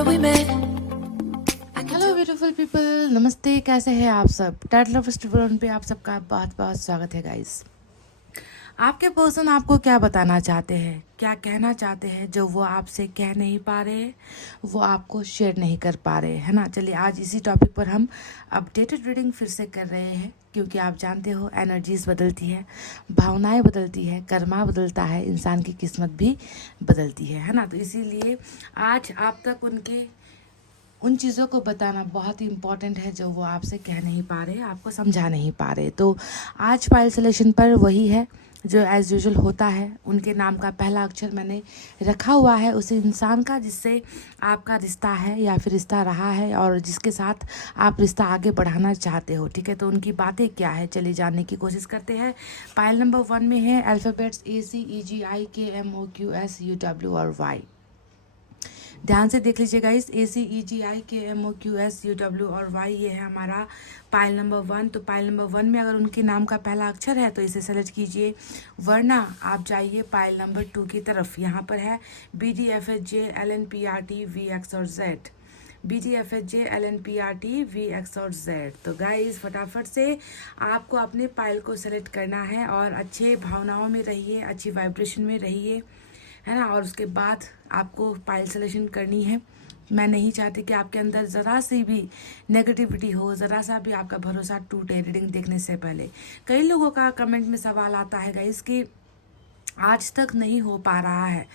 remember we met. Hello beautiful people, नमस्ते। कैसे हैं आप सब? टाइटल ऑफ स्टूडेंट पे आप सबका बहुत बहुत स्वागत है गाइस। आपके पर्सन आपको क्या बताना चाहते हैं, क्या कहना चाहते हैं, जो वो आपसे कह नहीं पा रहे, वो आपको शेयर नहीं कर पा रहे, है ना। चलिए आज इसी टॉपिक पर हम अपडेटेड रीडिंग फिर से कर रहे हैं, क्योंकि आप जानते हो एनर्जीज बदलती है, भावनाएं बदलती है, कर्मा बदलता है, इंसान की किस्मत भी बदलती है ना। तो इसीलिए आज आप तक उन चीज़ों को बताना बहुत ही इम्पॉर्टेंट है जो वो आपसे कह नहीं पा रहे, आपको समझा नहीं पा रहे। तो आज फाइल सिलेक्शन पर वही है जो एज़ यूजुअल होता है। उनके नाम का पहला अक्षर मैंने रखा हुआ है उस इंसान का जिससे आपका रिश्ता है या फिर रिश्ता रहा है और जिसके साथ आप रिश्ता आगे बढ़ाना चाहते हो। ठीक है, तो उनकी बातें क्या है चलिए जानने की कोशिश करते हैं। फाइल नंबर 1 में है अल्फ़ाबेट्स ACEGIKMOQSUW और Y। ध्यान से देख लीजिएगा, इस ACEGIKMOQSUW और Y ये है हमारा पाइल नंबर 1। तो पाइल नंबर 1 में अगर उनके नाम का पहला अक्षर है तो इसे सेलेक्ट कीजिए, वरना आप जाइए पाइल नंबर 2 की तरफ। यहाँ पर है BDFHJLNPRTVX और Z, BDFHJLNPRTVX और Z। तो गाइस फटाफट से आपको अपने पाइल को सेलेक्ट करना है और अच्छे भावनाओं में रहिए, अच्छी वाइब्रेशन में रहिए, है ना। और उसके बाद आपको पाइल सिलेक्शन करनी है। मैं नहीं चाहती कि आपके अंदर ज़रा सी भी नेगेटिविटी हो, ज़रा सा भी आपका भरोसा टूटे रीडिंग देखने से पहले। कई लोगों का कमेंट में सवाल आता है गाइस कि आज तक नहीं हो पा रहा है,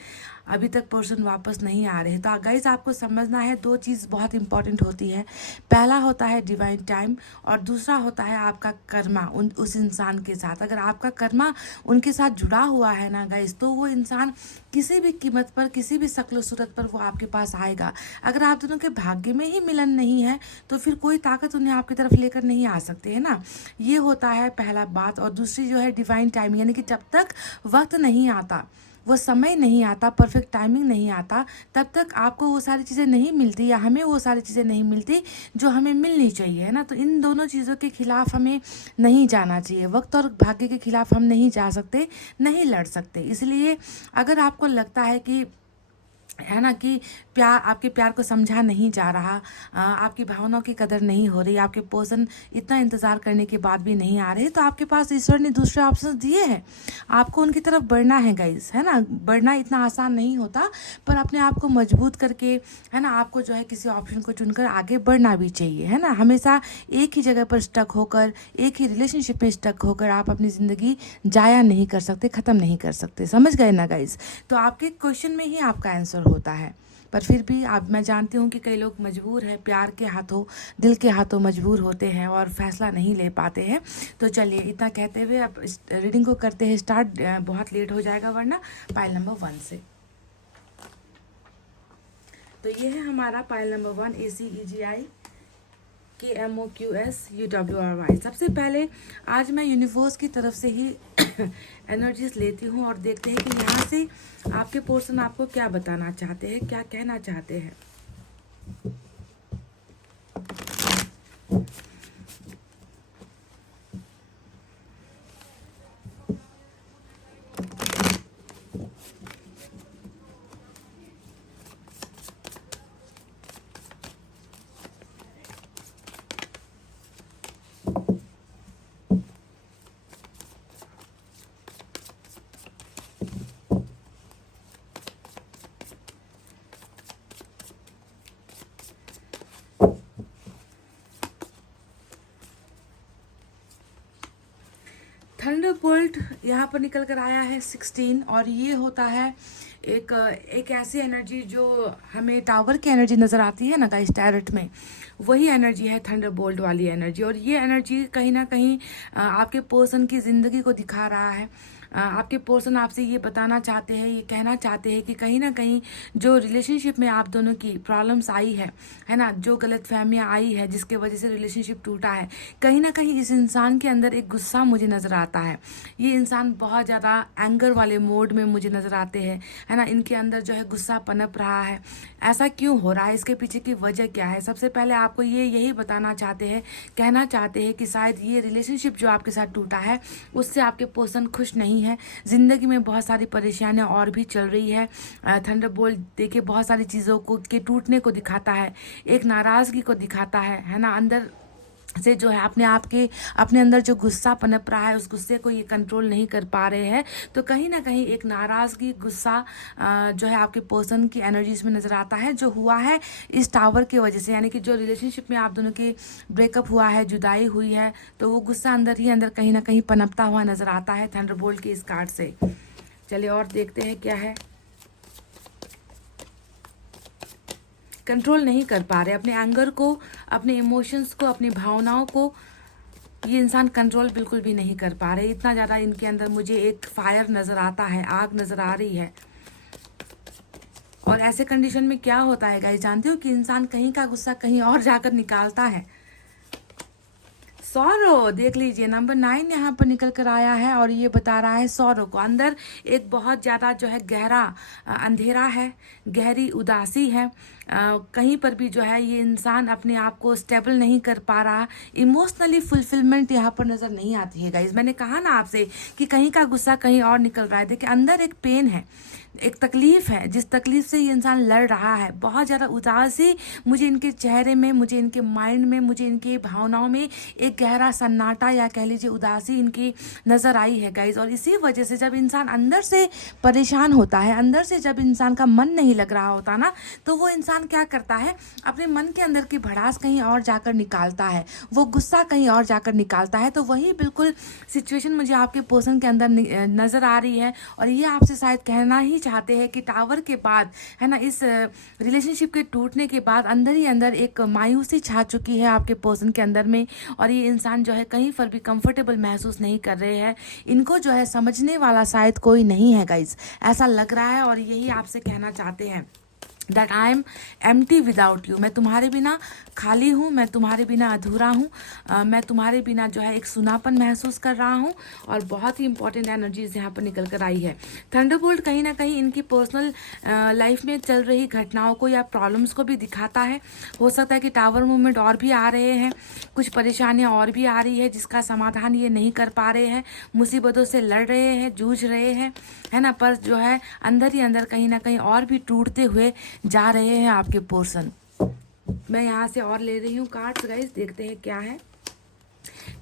अभी तक पर्सन वापस नहीं आ रहे। तो गाइस आपको समझना है, दो चीज़ बहुत इंपॉर्टेंट होती है। पहला होता है डिवाइन टाइम और दूसरा होता है आपका कर्मा उस इंसान के साथ। अगर आपका कर्मा उनके साथ जुड़ा हुआ है ना गाइस, तो वो इंसान किसी भी कीमत पर, किसी भी शक्ल सूरत पर वो आपके पास आएगा। अगर आप दोनों के भाग्य में ही मिलन नहीं है तो फिर कोई ताकत उन्हें आपकी तरफ लेकर नहीं आ सकती, है ना। ये होता है पहला बात। और दूसरी जो है डिवाइन टाइम, यानी कि जब तक वक्त नहीं आता, वो समय नहीं आता, परफेक्ट टाइमिंग नहीं आता, तब तक आपको वो सारी चीज़ें नहीं मिलती या हमें वो सारी चीज़ें नहीं मिलती जो हमें मिलनी चाहिए, है ना। तो इन दोनों चीज़ों के खिलाफ हमें नहीं जाना चाहिए। वक्त और भाग्य के खिलाफ हम नहीं जा सकते, नहीं लड़ सकते। इसलिए अगर आपको लगता है कि, है ना, कि प्यार, आपके प्यार को समझा नहीं जा रहा, आपकी भावनाओं की कदर नहीं हो रही, आपके पर्सन इतना इंतज़ार करने के बाद भी नहीं आ रहे, तो आपके पास ईश्वर ने दूसरे ऑप्शन दिए हैं। आपको उनकी तरफ बढ़ना है गाइस, है ना। बढ़ना इतना आसान नहीं होता, पर अपने आप को मजबूत करके, है ना, आपको जो है किसी ऑप्शन को चुनकर आगे बढ़ना भी चाहिए, है ना। हमेशा एक ही जगह पर स्टक होकर, एक ही रिलेशनशिप में स्टक होकर आप अपनी ज़िंदगी जाया नहीं कर सकते, ख़त्म नहीं कर सकते। समझ गए ना गाइस। तो आपके क्वेश्चन में ही आपका आंसर होता है। पर फिर भी आप, मैं जानती हूँ कि कई लोग मजबूर हैं, प्यार के हाथों, दिल के हाथों मजबूर होते हैं और फैसला नहीं ले पाते हैं। तो चलिए इतना कहते हुए अब रीडिंग को करते हैं स्टार्ट। बहुत लेट हो जाएगा वरना पाइल नंबर 1 से। तो ये है हमारा पाइल नंबर 1 ACEGIKMOQSUWRY। सबसे पहले आज मैं यूनिवर्स की तरफ से ही एनर्जीज लेती हूँ और देखते हैं कि यहाँ से आपके पर्सन आपको क्या बताना चाहते हैं, क्या कहना चाहते हैं। थंडरबोल्ट यहाँ पर निकल कर आया है 16, और ये होता है एक ऐसी एनर्जी जो हमें टावर की एनर्जी नज़र आती है ना गाइस, टैरेट में वही एनर्जी है थंडरबोल्ट वाली एनर्जी। और ये एनर्जी कहीं ना कहीं आपके पर्सन की ज़िंदगी को दिखा रहा है। आपके पर्सन आपसे ये बताना चाहते हैं, ये कहना चाहते हैं कि कहीं ना कहीं जो रिलेशनशिप में आप दोनों की प्रॉब्लम्स आई है ना, जो गलतफहमियां आई है जिसके वजह से रिलेशनशिप टूटा है, कहीं ना कहीं इस इंसान के अंदर एक गुस्सा मुझे नज़र आता है। ये इंसान बहुत ज़्यादा एंगर वाले मोड में मुझे नज़र आते हैं, है ना। इनके अंदर जो है गुस्सा पनप रहा है। ऐसा क्यों हो रहा है, इसके पीछे की वजह क्या है? सबसे पहले आपको ये यही बताना चाहते हैं, कहना चाहते हैं कि शायद ये रिलेशनशिप जो आपके साथ टूटा है उससे आपके पर्सन खुश नहीं है, ज़िंदगी में बहुत सारी परेशानियां और भी चल रही है। थंडरबोल्ट देखिए बहुत सारी चीज़ों को के टूटने को दिखाता है, एक नाराज़गी को दिखाता है ना, अंदर से जो है अपने अंदर जो गुस्सा पनप रहा है, उस गुस्से को ये कंट्रोल नहीं कर पा रहे हैं। तो कहीं ना कहीं एक नाराज़गी, गुस्सा जो है आपके पर्सन की एनर्जीज में नज़र आता है, जो हुआ है इस टावर की वजह से। यानी कि जो रिलेशनशिप में आप दोनों के ब्रेकअप हुआ है, जुदाई हुई है, तो वो गुस्सा अंदर ही अंदर कहीं ना कहीं पनपता हुआ नज़र आता है थंडरबोल्ट के इस कार्ड से। चलिए और देखते हैं क्या है। कंट्रोल नहीं कर पा रहे अपने एंगर को, अपने इमोशंस को, अपनी भावनाओं को, ये इंसान कंट्रोल बिल्कुल भी नहीं कर पा रहे। इतना ज़्यादा इनके अंदर मुझे एक फायर नज़र आता है, आग नज़र आ रही है। और ऐसे कंडीशन में क्या होता है गाइस, जानते हो कि इंसान कहीं का गुस्सा कहीं और जाकर निकालता है। सौरो देख लीजिए, नंबर 9 यहाँ पर निकल कर आया है और ये बता रहा है सौरो को अंदर एक बहुत ज़्यादा जो है गहरा अंधेरा है, गहरी उदासी है। कहीं पर भी जो है ये इंसान अपने आप को स्टेबल नहीं कर पा रहा, इमोशनली फुलफिलमेंट यहाँ पर नज़र नहीं आती है गाइज। मैंने कहा ना आपसे कि कहीं का गुस्सा कहीं और निकल रहा है। देखिए अंदर एक पेन है, एक तकलीफ है, जिस तकलीफ से ये इंसान लड़ रहा है। बहुत ज़्यादा उदासी मुझे इनके चेहरे में, मुझे इनके माइंड में, मुझे इनकी भावनाओं में एक गहरा सन्नाटा या कह लीजिए उदासी इनकी नज़र आई है गाइज। और इसी वजह से जब इंसान अंदर से परेशान होता है, अंदर से जब इंसान का मन नहीं लग रहा होता ना, तो वो इंसान क्या करता है, अपने मन के अंदर की भड़ास कहीं और जाकर निकालता है, वो गुस्सा कहीं और जाकर निकालता है। तो वही बिल्कुल सिचुएशन मुझे आपके पर्सन के अंदर नज़र आ रही है। और ये आपसे शायद कहना ही चाहते हैं कि टावर के बाद है ना, इस रिलेशनशिप के टूटने के बाद अंदर ही अंदर एक मायूसी छा चुकी है आपके पर्सन के अंदर में। और ये इंसान जो है कहीं पर भी कंफर्टेबल महसूस नहीं कर रहे हैं। इनको जो है समझने वाला शायद कोई नहीं है गाइज, ऐसा लग रहा है। और यही आपसे कहना चाहते हैं that I am empty without you. मैं तुम्हारे बिना खाली हूँ, मैं तुम्हारे बिना अधूरा हूँ, मैं तुम्हारे बिना जो है एक सुनापन महसूस कर रहा हूँ। और बहुत ही इंपॉर्टेंट एनर्जीज यहाँ पर निकल कर आई है। थंडरबोल्ट कहीं ना कहीं इनकी पर्सनल लाइफ में चल रही घटनाओं को या प्रॉब्लम्स को भी दिखाता है। हो सकता है कि टावर मूवमेंट और भी आ रहे हैं, कुछ परेशानियाँ और भी आ रही है जिसका समाधान ये नहीं कर पा रहे हैं, मुसीबतों से लड़ रहे हैं, जूझ रहे हैं, है ना। पर जो है अंदर ही अंदर कहीं ना कहीं और भी टूटते हुए जा रहे हैं आपके पोर्शन। मैं यहाँ से और ले रही हूँ कार्ड्स गाइस, देखते हैं क्या है।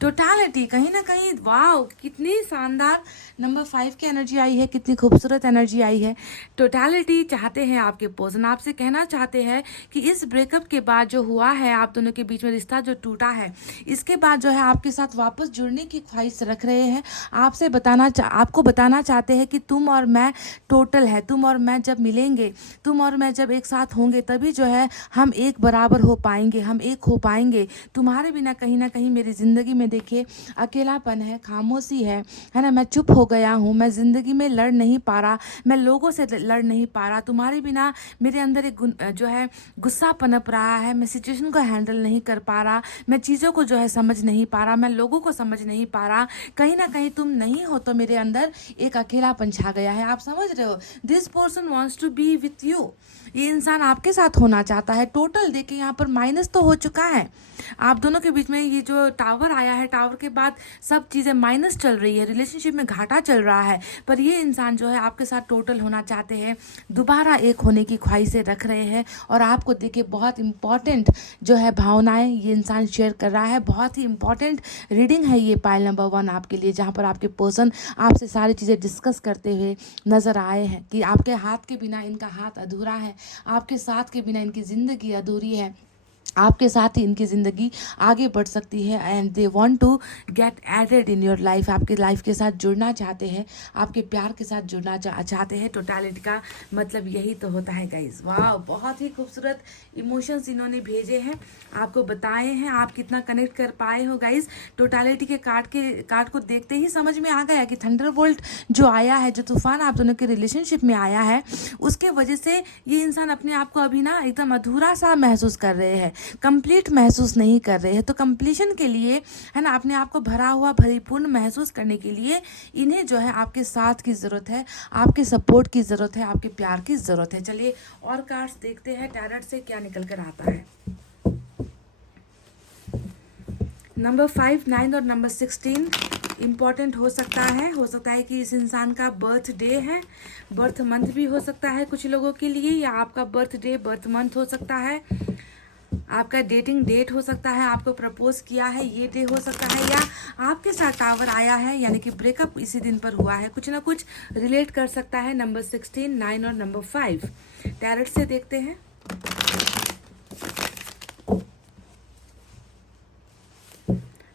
टोटालिटी कहीं ना कहीं, वाह कितनी शानदार नंबर 5 की एनर्जी आई है, कितनी खूबसूरत एनर्जी आई है। टोटालिटी चाहते हैं आपके पर्सन, आपसे कहना चाहते हैं कि इस ब्रेकअप के बाद जो हुआ है, आप दोनों के बीच में रिश्ता जो टूटा है, इसके बाद जो है आपके साथ वापस जुड़ने की ख्वाहिश रख रहे हैं। आपको बताना चाहते हैं कि तुम और मैं टोटल है, तुम और मैं जब मिलेंगे, तुम और मैं जब एक साथ होंगे, तभी जो है हम एक बराबर हो पाएंगे, हम एक हो पाएंगे। तुम्हारे बिना कहीं ना कहीं मेरी ज़िंदगी में देखिए अकेलापन है, खामोशी है ना। मैं चुप हो गया हूँ, मैं ज़िंदगी में लड़ नहीं पा रहा, मैं लोगों से लड़ नहीं पा रहा। तुम्हारे बिना मेरे अंदर एक जो है गुस्सा पनप रहा है, मैं सिचुएशन को हैंडल नहीं कर पा रहा, मैं चीज़ों को जो है समझ नहीं पा रहा, मैं लोगों को समझ नहीं पा रहा। कहीं ना कहीं तुम नहीं हो तो मेरे अंदर एक अकेलापन छा गया है। आप समझ रहे हो, this person wants to be with you. ये इंसान आपके साथ होना चाहता है। टोटल देखिए यहाँ पर माइनस तो हो चुका है आप दोनों के बीच में। ये जो टावर आया है, टावर के बाद सब चीज़ें माइनस चल रही है, रिलेशनशिप में घाटा चल रहा है। पर ये इंसान जो है आपके साथ टोटल होना चाहते हैं, दोबारा एक होने की ख्वाहिशें रख रहे हैं। और आपको देखिए बहुत इंपॉर्टेंट जो है भावनाएं ये इंसान शेयर कर रहा है। बहुत ही इंपॉर्टेंट रीडिंग है ये पाइल नंबर 1 आपके लिए, जहाँ पर आपके पर्सन आपसे सारी चीज़ें डिस्कस करते हुए नज़र आए हैं कि आपके हाथ के बिना इनका हाथ अधूरा है, आपके साथ के बिना इनकी ज़िंदगी अधूरी है, आपके साथ ही इनकी ज़िंदगी आगे बढ़ सकती है। And they want to get added in your life, आपके लाइफ के साथ जुड़ना चाहते हैं, आपके प्यार के साथ जुड़ना चाहते हैं। टोटालिटी का मतलब यही तो होता है गाइज। वाह बहुत ही खूबसूरत इमोशंस इन्होंने भेजे हैं, आपको बताए हैं, आप कितना कनेक्ट कर पाए हो गाइज। टोटालिटी के कार्ड को देखते ही समझ में आ गया कि थंडरबोल्ट जो आया है, जो तूफान आप दोनों के रिलेशनशिप में आया है, उसके वजह से ये इंसान अपने आप को अभी ना एकदम अधूरा सा महसूस कर रहे हैं, कंप्लीट महसूस नहीं कर रहे हैं। तो कंप्लीशन के लिए है ना, अपने आप को भरा हुआ परिपूर्ण महसूस करने के लिए इन्हें जो है आपके साथ की ज़रूरत है, आपके सपोर्ट की ज़रूरत है, आपके प्यार की ज़रूरत है। चलिए और कार्ड्स देखते हैं टैरट से क्या निकल कर आता है। नंबर 5, 9 और नंबर 16 इम्पॉर्टेंट हो सकता है कि इस इंसान का बर्थडे है, बर्थ मंथ भी हो सकता है कुछ लोगों के लिए, या आपका बर्थडे बर्थ मंथ हो सकता है, आपका डेटिंग डेट हो सकता है, आपको प्रपोज किया है ये डे हो सकता है, या आपके साथ टावर आया है यानी कि ब्रेकअप इसी दिन पर हुआ है, कुछ ना कुछ रिलेट कर सकता है नंबर 16, 9 और नंबर 5। टैरेट से देखते हैं।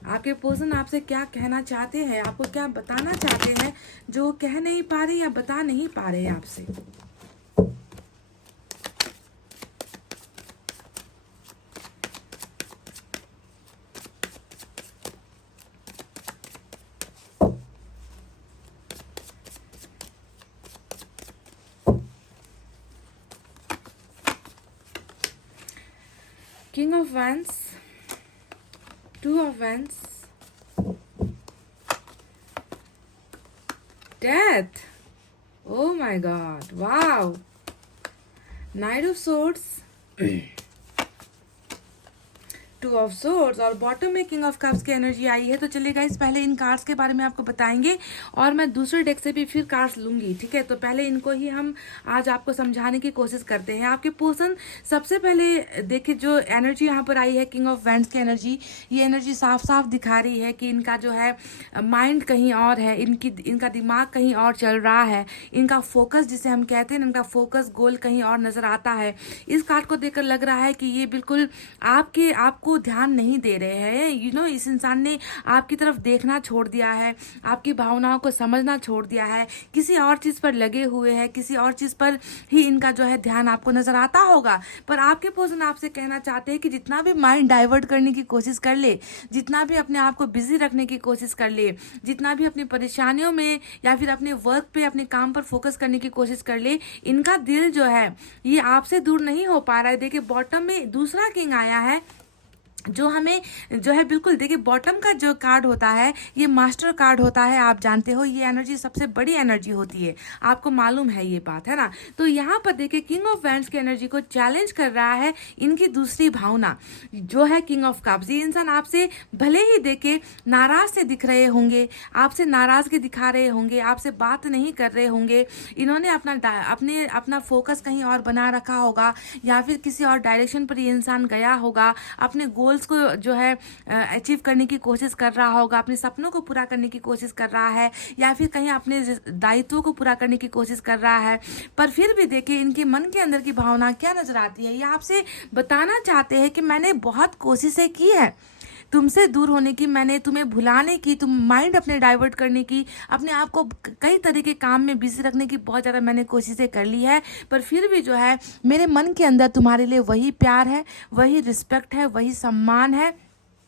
आपके पर्सन आपसे क्या कहना चाहते हैं, आपको क्या बताना चाहते हैं जो कह नहीं पा रहे या बता नहीं पा रहे आपसे। King of Wands, Two of Wands, Death. Oh my God! Wow. Knight of Swords, two of swords और बॉटम में किंग ऑफ कप्स की एनर्जी आई है। तो चलिए गाइस, पहले इन कार्ड्स के बारे में आपको बताएंगे और मैं दूसरे डेक से भी फिर कार्ड्स लूंगी, ठीक है। तो पहले इनको ही हम आज आपको समझाने की कोशिश करते हैं। आपके पर्सन सबसे पहले देखिए जो एनर्जी यहाँ पर आई है किंग ऑफ वैंड्स की एनर्जी, ये एनर्जी साफ साफ दिखा रही है कि इनका जो है माइंड कहीं और है, इनका दिमाग कहीं और चल रहा है, इनका फोकस जिसे हम कहते हैं इनका फोकस गोल कहीं और नजर आता है। इस कार्ड को देखकर लग रहा है कि ये बिल्कुल आपको ध्यान नहीं दे रहे हैं। इस इंसान ने आपकी तरफ देखना छोड़ दिया है, आपकी भावनाओं को समझना छोड़ दिया है, किसी और चीज पर लगे हुए हैं, किसी और चीज पर ही इनका जो है ध्यान आपको नजर आता होगा। पर आपके पर्सन आपसे कहना चाहते हैं कि जितना भी माइंड डाइवर्ट करने की कोशिश कर ले, जितना भी अपने आप को बिजी रखने की कोशिश कर ले, जितना भी अपनी परेशानियों में या फिर अपने वर्क पे अपने काम पर फोकस करने की कोशिश कर ले, इनका दिल जो है ये आपसे दूर नहीं हो पा रहा है। देखिए बॉटम में दूसरा किंग आया है जो हमें जो है बिल्कुल, देखिए बॉटम का जो कार्ड होता है ये मास्टर कार्ड होता है, आप जानते हो ये एनर्जी सबसे बड़ी एनर्जी होती है, आपको मालूम है ये बात, है ना। तो यहाँ पर देखिए किंग ऑफ वैंड्स की एनर्जी को चैलेंज कर रहा है इनकी दूसरी भावना जो है किंग ऑफ कप्स। ये इंसान आपसे भले ही देखे नाराज से दिख रहे होंगे, आपसे नाराजगी दिखा रहे होंगे, आपसे बात नहीं कर रहे होंगे, इन्होंने अपना फोकस कहीं और बना रखा होगा, या फिर किसी और डायरेक्शन पर ये इंसान गया होगा, अपने गोल्स को जो है अचीव करने की कोशिश कर रहा होगा, अपने सपनों को पूरा करने की कोशिश कर रहा है, या फिर कहीं अपने दायित्वों को पूरा करने की कोशिश कर रहा है। पर फिर भी देखिए इनके मन के अंदर की भावना क्या नजर आती है, ये आपसे बताना चाहते हैं कि मैंने बहुत कोशिशें की है तुमसे दूर होने की, मैंने तुम्हें भुलाने की, तुम माइंड अपने डाइवर्ट करने की, अपने आप को कई तरह के काम में बिजी रखने की बहुत ज़्यादा मैंने कोशिशें कर ली है। पर फिर भी जो है मेरे मन के अंदर तुम्हारे लिए वही प्यार है, वही रिस्पेक्ट है, वही सम्मान है।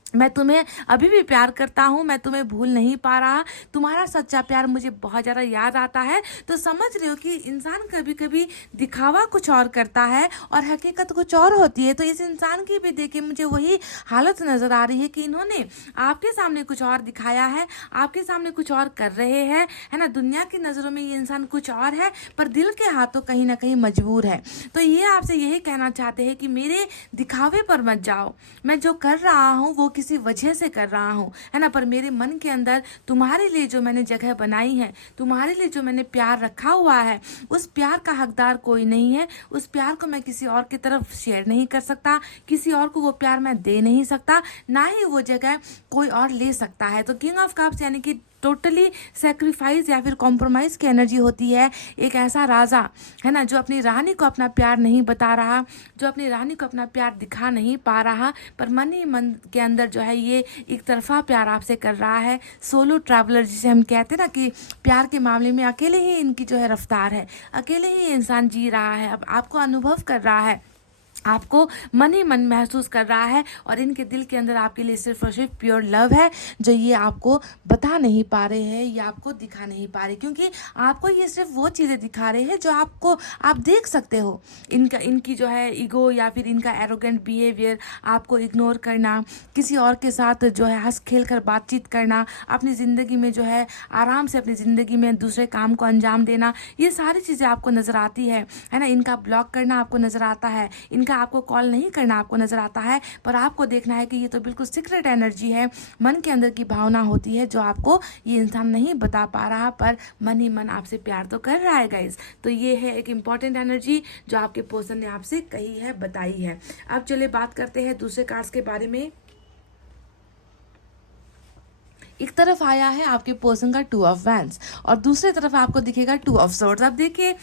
मैं तुम्हें अभी भी प्यार करता हूँ, मैं तुम्हें भूल नहीं पा रहा, तुम्हारा सच्चा प्यार मुझे बहुत ज़्यादा याद आता है। तो समझ रहे हो कि इंसान कभी कभी दिखावा कुछ और करता है और हकीकत कुछ और होती है। तो इस इंसान की भी देखिए मुझे वही हालत नज़र आ रही है कि इन्होंने आपके सामने कुछ और दिखाया है, आपके सामने कुछ और कर रहे हैं, है ना। दुनिया की नज़रों में ये इंसान कुछ और है, पर दिल के हाथों कहीं ना कहीं मजबूर है। तो ये आपसे यही कहना चाहते हैं कि मेरे दिखावे पर मत जाओ, मैं जो कर रहा हूँ वो किसी वजह से कर रहा हूँ, है ना। पर मेरे मन के अंदर तुम्हारे लिए जो मैंने जगह बनाई है, तुम्हारे लिए जो मैंने प्यार रखा हुआ है, उस प्यार का हकदार कोई नहीं है। उस प्यार को मैं किसी और की तरफ शेयर नहीं कर सकता, किसी और को वो प्यार मैं दे नहीं सकता, ना ही वो जगह कोई और ले सकता है। तो किंग ऑफ कप्स यानी कि टोटली सेक्रीफाइस या फिर कॉम्प्रोमाइज़ की एनर्जी होती है। एक ऐसा राजा है ना जो अपनी रानी को अपना प्यार नहीं बता रहा, जो अपनी रानी को अपना प्यार दिखा नहीं पा रहा, पर मन ही मन के अंदर जो है ये एक तरफा प्यार आपसे कर रहा है। सोलो ट्रैवलर जिसे हम कहते हैं ना कि प्यार के मामले में अकेले ही इनकी जो है रफ्तार है, अकेले ही इंसान जी रहा है, अब आपको अनुभव कर रहा है, आपको मन ही मन महसूस कर रहा है, और इनके दिल के अंदर आपके लिए सिर्फ और सिर्फ प्योर लव है जो ये आपको बता नहीं पा रहे हैं, ये आपको दिखा नहीं पा रहे, क्योंकि आपको ये सिर्फ वो चीज़ें दिखा रहे हैं जो आप देख सकते हो। इनकी जो है ईगो या फिर इनका एरोगेंट बिहेवियर, आपको इग्नोर करना, किसी और के साथ जो है हंस खेल कर बातचीत करना, अपनी ज़िंदगी में जो है आराम से अपनी ज़िंदगी में दूसरे काम को अंजाम देना, ये सारी चीज़ें आपको नज़र आती है ना। इनका ब्लॉक करना आपको नज़र आता है, इनका इनका आपको कॉल नहीं करना आपको नजर आता है, पर आपको देखना है कि ये तो बिल्कुल सीक्रेट एनर्जी है, मन के अंदर की भावना होती है जो आपको ये इंसान नहीं बता पा रहा, पर मन ही मन आपसे प्यार तो कर रहा है गाइस। तो ये है एक इम्पॉर्टेंट एनर्जी जो आपके पर्सन ने आपसे कही है, बताई है। अब चलिए बात करते हैं दूसरे कार्ड्स के बारे में। एक तरफ आया है आपके पर्सन का 2 ऑफ वैंड्स और दूसरी तरफ आपको दिखेगा 2 ऑफ सोर्ड्स। अब देखिए,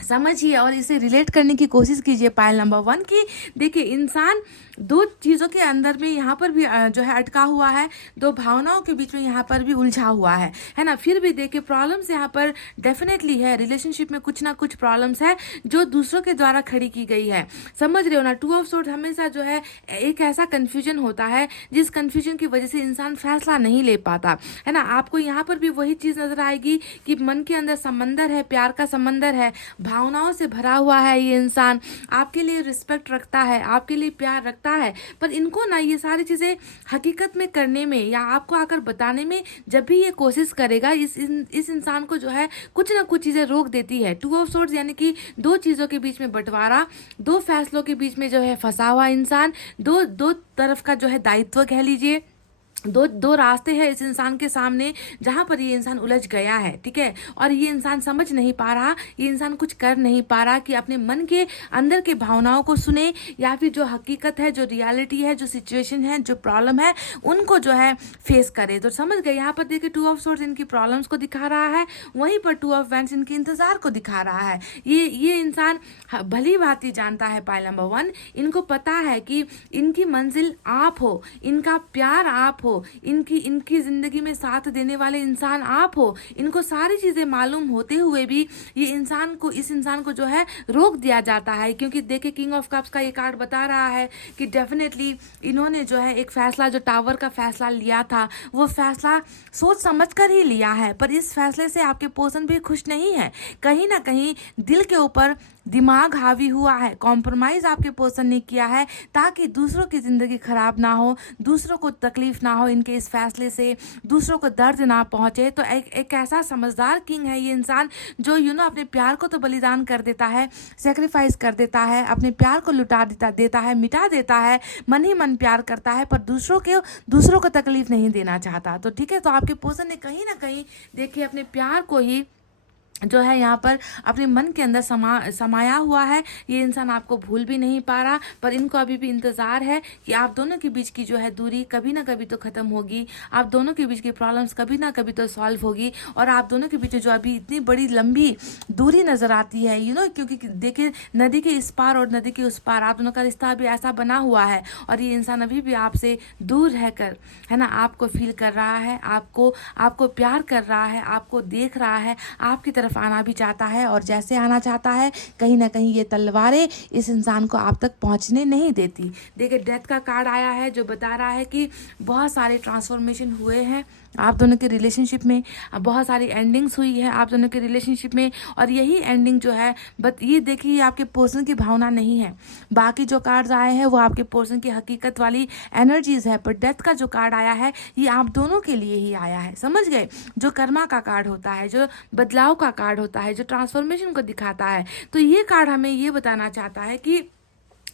समझिए और इसे रिलेट करने की कोशिश कीजिए पायल नंबर 1 की। देखिए, इंसान दो चीज़ों के अंदर में यहाँ पर भी जो है अटका हुआ है, दो भावनाओं के बीच में यहाँ पर भी उलझा हुआ है ना। फिर भी देखिए, प्रॉब्लम्स यहाँ पर डेफिनेटली है, रिलेशनशिप में कुछ ना कुछ प्रॉब्लम्स है जो दूसरों के द्वारा खड़ी की गई है, समझ रहे हो ना। 2 ऑफ सोर्ड हमेशा जो है एक ऐसा कन्फ्यूजन होता है जिस कन्फ्यूजन की वजह से इंसान फैसला नहीं ले पाता है ना। आपको यहाँ पर भी वही चीज़ नजर आएगी कि मन के अंदर समंदर है, प्यार का समंदर है, भावनाओं से भरा हुआ है। ये इंसान आपके लिए रिस्पेक्ट रखता है, आपके लिए प्यार रखता है, पर इनको ना ये सारी चीजें हकीकत में करने में या आपको आकर बताने में जब भी ये कोशिश करेगा, इस इंसान को जो है कुछ ना कुछ चीजें रोक देती है। 2 ऑफ सोर्ड्स यानी कि दो चीजों के बीच में बंटवारा, दो फैसलों के बीच में जो है फंसा हुआ इंसान, दो तरफ का जो है दायित्व कह लीजिए, दो रास्ते हैं इस इंसान के सामने जहां पर ये इंसान उलझ गया है, ठीक है। और ये इंसान समझ नहीं पा रहा, ये इंसान कुछ कर नहीं पा रहा कि अपने मन के अंदर के भावनाओं को सुने या फिर जो हकीकत है, जो रियलिटी है, जो सिचुएशन है, जो प्रॉब्लम है, उनको जो है फेस करे। तो समझ गए, यहाँ पर देखिए 2 ऑफ सोर्ड्स इनकी प्रॉब्लम्स को दिखा रहा है, वहीं पर 2 ऑफ वैंड्स इनके इंतजार को दिखा रहा है। ये इंसान भली भांति जानता है पायल नंबर 1, इनको पता है कि इनकी मंजिल आप हो, इनका प्यार आप हो, इनकी जिंदगी में साथ देने वाले इंसान आप हो। इनको सारी चीजें मालूम होते हुए भी इस इंसान को जो है रोक दिया जाता है, क्योंकि देखिए किंग ऑफ कप्स का ये कार्ड बता रहा है कि डेफिनेटली इन्होंने जो है एक फैसला, जो टावर का फैसला लिया था, वो फैसला सोच समझ कर ही लिया है, पर इस फैसले से आपके पर्सन भी खुश नहीं है। कहीं ना कहीं दिल के ऊपर दिमाग हावी हुआ है, कॉम्प्रोमाइज आपके पर्सन ने किया है ताकि दूसरों की जिंदगी खराब ना हो, दूसरों को तकलीफ ना हो इनके इस फैसले से, दूसरों को दर्द ना पहुंचे। तो एक ऐसा समझदार किंग है ये इंसान जो अपने प्यार को तो बलिदान कर देता है, सेक्रीफाइस कर देता है, अपने प्यार को लुटा देता है, मिटा देता है, मन ही मन प्यार करता है, पर दूसरों को तकलीफ नहीं देना चाहता। तो ठीक है, तो आपके पर्सन ने कहीं ना कहीं देखिए अपने प्यार को ही जो है यहाँ पर अपने मन के अंदर समाया हुआ है। ये इंसान आपको भूल भी नहीं पा रहा, पर इनको अभी भी इंतज़ार है कि आप दोनों के बीच की जो है दूरी कभी ना कभी तो ख़त्म होगी, आप दोनों के बीच की प्रॉब्लम्स कभी ना कभी तो सॉल्व होगी, और आप दोनों के बीच जो अभी इतनी बड़ी लंबी दूरी नज़र आती है क्योंकि देखिए नदी के इस पार और नदी के उस पार आप दोनों का रिश्ता अभी ऐसा बना हुआ है, और ये इंसान अभी भी आपसे दूर रहकर है ना आपको फील कर रहा है, आपको प्यार कर रहा है, आपको देख रहा है, आपकी तरफ आना भी चाहता है, और जैसे आना चाहता है कहीं ना कहीं ये तलवारें इस इंसान को आप तक पहुंचने नहीं देती। देखिए डेथ का कार्ड आया है जो बता रहा है कि बहुत सारे ट्रांसफॉर्मेशन हुए हैं आप दोनों के रिलेशनशिप में, बहुत सारी एंडिंग्स हुई है आप दोनों के रिलेशनशिप में, और यही एंडिंग जो है ये देखिए आपके पर्सन की भावना नहीं है। बाकी जो कार्ड्स आए हैं वो आपके पर्सन की हकीकत वाली एनर्जीज है, पर डेथ का जो कार्ड आया है ये आप दोनों के लिए ही आया है, समझ गए। जो कर्मा का कार्ड होता है, जो बदलाव का कार्ड होता है, जो ट्रांसफॉर्मेशन को दिखाता है, तो ये कार्ड हमें ये बताना चाहता है कि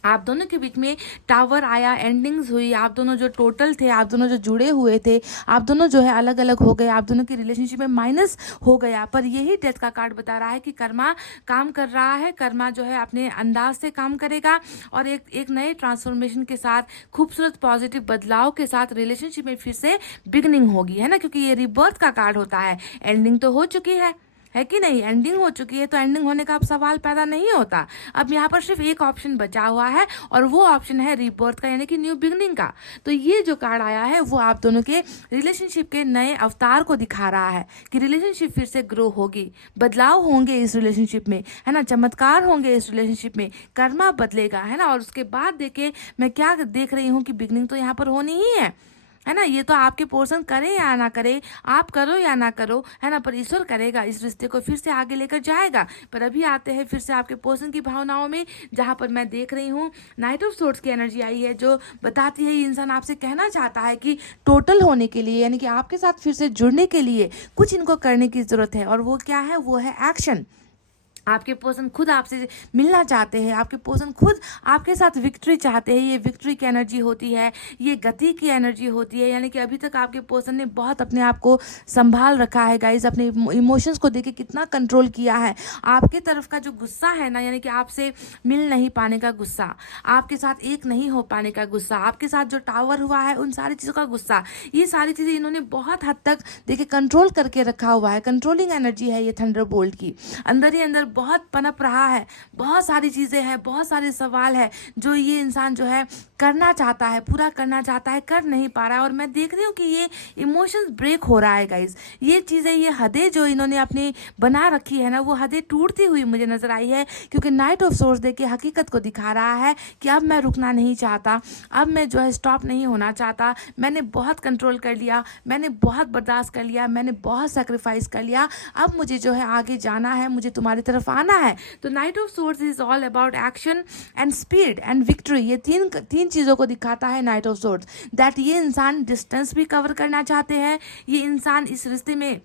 आप दोनों के बीच में टावर आया, एंडिंग्स हुई, आप दोनों जो टोटल थे, आप दोनों जो जुड़े हुए थे, आप दोनों जो है अलग अलग हो गए, आप दोनों की रिलेशनशिप में माइनस हो गया। पर यही डेथ का कार्ड बता रहा है कि कर्मा काम कर रहा है, कर्मा जो है अपने अंदाज से काम करेगा, और एक नए ट्रांसफॉर्मेशन के साथ, खूबसूरत पॉजिटिव बदलाव के साथ रिलेशनशिप में फिर से बिगनिंग होगी, है ना, क्योंकि ये रिबर्थ का कार्ड होता है। एंडिंग तो हो चुकी है कि नहीं, एंडिंग हो चुकी है, तो एंडिंग होने का अब सवाल पैदा नहीं होता। अब यहाँ पर सिर्फ एक ऑप्शन बचा हुआ है, और वो ऑप्शन है रीबर्थ का, यानी कि न्यू बिगनिंग का। तो ये जो कार्ड आया है वो आप दोनों के रिलेशनशिप के नए अवतार को दिखा रहा है कि रिलेशनशिप फिर से ग्रो होगी, बदलाव होंगे इस रिलेशनशिप में, है ना, चमत्कार होंगे इस रिलेशनशिप में, कर्मा बदलेगा, है ना। और उसके बाद देखिए मैं क्या देख रही हूँ कि बिगनिंग तो यहाँ पर होनी ही है ना। ये तो आपके पर्सन करे या ना करे, आप करो या ना करो, है ना, पर ईश्वर करेगा, इस रिश्ते को फिर से आगे लेकर जाएगा। पर अभी आते हैं फिर से आपके पर्सन की भावनाओं में, जहां पर मैं देख रही हूँ नाइट ऑफ सोर्ड्स की एनर्जी आई है, जो बताती है ये इंसान आपसे कहना चाहता है कि टोटल होने के लिए, यानी कि आपके साथ फिर से जुड़ने के लिए कुछ इनको करने की जरूरत है, और वो क्या है, वो है एक्शन। आपके पर्सन खुद आपसे मिलना चाहते हैं, आपके पर्सन खुद आपके साथ विक्ट्री चाहते हैं। ये विक्ट्री की एनर्जी होती है, ये गति की एनर्जी होती है। यानी कि अभी तक आपके पर्सन ने बहुत अपने आप को संभाल रखा है गाइज, अपने इमोशंस को देके कितना कंट्रोल किया है। आपके तरफ का जो गुस्सा है ना, यानी कि आपसे मिल नहीं पाने का गुस्सा, आपके साथ एक नहीं हो पाने का गुस्सा, आपके साथ जो टावर हुआ है उन सारी चीज़ों का गुस्सा, ये सारी चीज़ें इन्होंने बहुत हद तक देखिए कंट्रोल करके रखा हुआ है। कंट्रोलिंग एनर्जी है ये थंडरबोल्ट की, अंदर ही अंदर बहुत पनप रहा है, बहुत सारी चीज़ें हैं, बहुत सारे सवाल है जो ये इंसान जो है करना चाहता है, पूरा करना चाहता है, कर नहीं पा रहा है। और मैं देख रही हूँ कि ये इमोशंस ब्रेक हो रहा है गाइज। ये चीज़ें, ये हदें जो इन्होंने अपनी बना रखी है ना, वो हदें टूटती हुई मुझे नजर आई है, क्योंकि नाइट ऑफ सोर्स देख के हकीकत को दिखा रहा है कि अब मैं रुकना नहीं चाहता, अब मैं जो है स्टॉप नहीं होना चाहता। मैंने बहुत कंट्रोल कर लिया, मैंने बहुत बर्दाश्त कर लिया, मैंने बहुत सेक्रीफाइस कर लिया, अब मुझे जो है आगे जाना है, मुझे तुम्हारी तरफ आना है। तो night of source is all about action and speed and victory. ये तीन चीज़ों को दिखाता है नाइट ऑफ सोर्स, दैट ये इंसान डिस्टेंस भी कवर करना चाहते हैं, ये इंसान इस रिश्ते में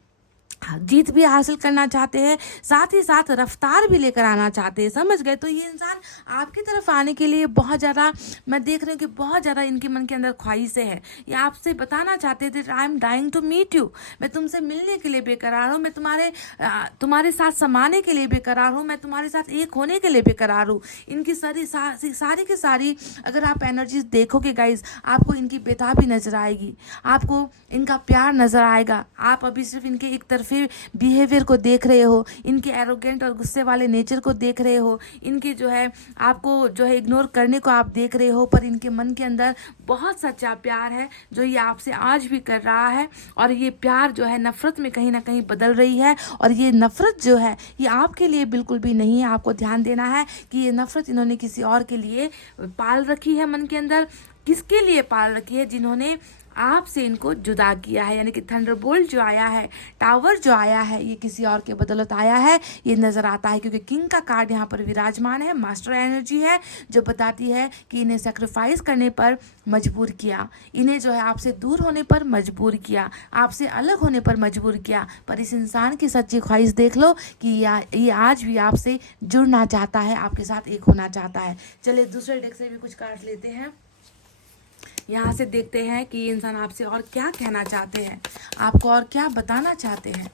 जीत भी हासिल करना चाहते हैं, साथ ही साथ रफ्तार भी लेकर आना चाहते हैं। समझ गए? तो ये इंसान आपकी तरफ आने के लिए बहुत ज़्यादा, मैं देख रही हूँ कि बहुत ज़्यादा इनके मन के अंदर ख्वाहिशें हैं। ये आपसे बताना चाहते थे, I am dying to meet you, मैं तुमसे मिलने के लिए बेकरार हूँ, मैं तुम्हारे साथ समाने के लिए बेकरार हूँ, मैं तुम्हारे साथ एक होने के लिए बेकरार हूँ। इनकी सारी की सारी अगर आप एनर्जीज देखोगे गाइज, आपको इनकी बेताबी नजर आएगी, आपको इनका प्यार नजर आएगा। आप अभी सिर्फ इनके एक तरफे बिहेवियर को देख रहे हो, इनके एरोगेंट और गुस्से वाले नेचर को देख रहे हो, इनके जो है आपको जो है इग्नोर करने को आप देख रहे हो, पर इनके मन के अंदर बहुत सच्चा प्यार है जो ये आपसे आज भी कर रहा है। और ये प्यार जो है नफरत में कहीं ना कहीं बदल रही है, और ये नफरत जो है ये आपके लिए बिल्कुल भी नहीं है। आपको ध्यान देना है कि ये नफरत इन्होंने किसी और के लिए पाल रखी है मन के अंदर। किसके लिए पाल रखी है? जिन्होंने आपसे इनको जुदा किया है। यानी कि थंडरबोल्ट जो आया है, टावर जो आया है, ये किसी और के बदौलत आया है, ये नज़र आता है, क्योंकि किंग का कार्ड यहाँ पर विराजमान है, मास्टर एनर्जी है जो बताती है कि इन्हें सेक्रीफाइस करने पर मजबूर किया, इन्हें जो है आपसे दूर होने पर मजबूर किया, आपसे अलग होने पर मजबूर किया। पर इस इंसान की सच्ची ख्वाहिश देख लो कि ये आज भी आपसे जुड़ना चाहता है, आपके साथ एक होना चाहता है। चलिए दूसरे डेक से भी कुछ कार्ड लेते हैं। यहाँ से देखते हैं कि ये इंसान आपसे और क्या कहना चाहते हैं, आपको और क्या बताना चाहते हैं।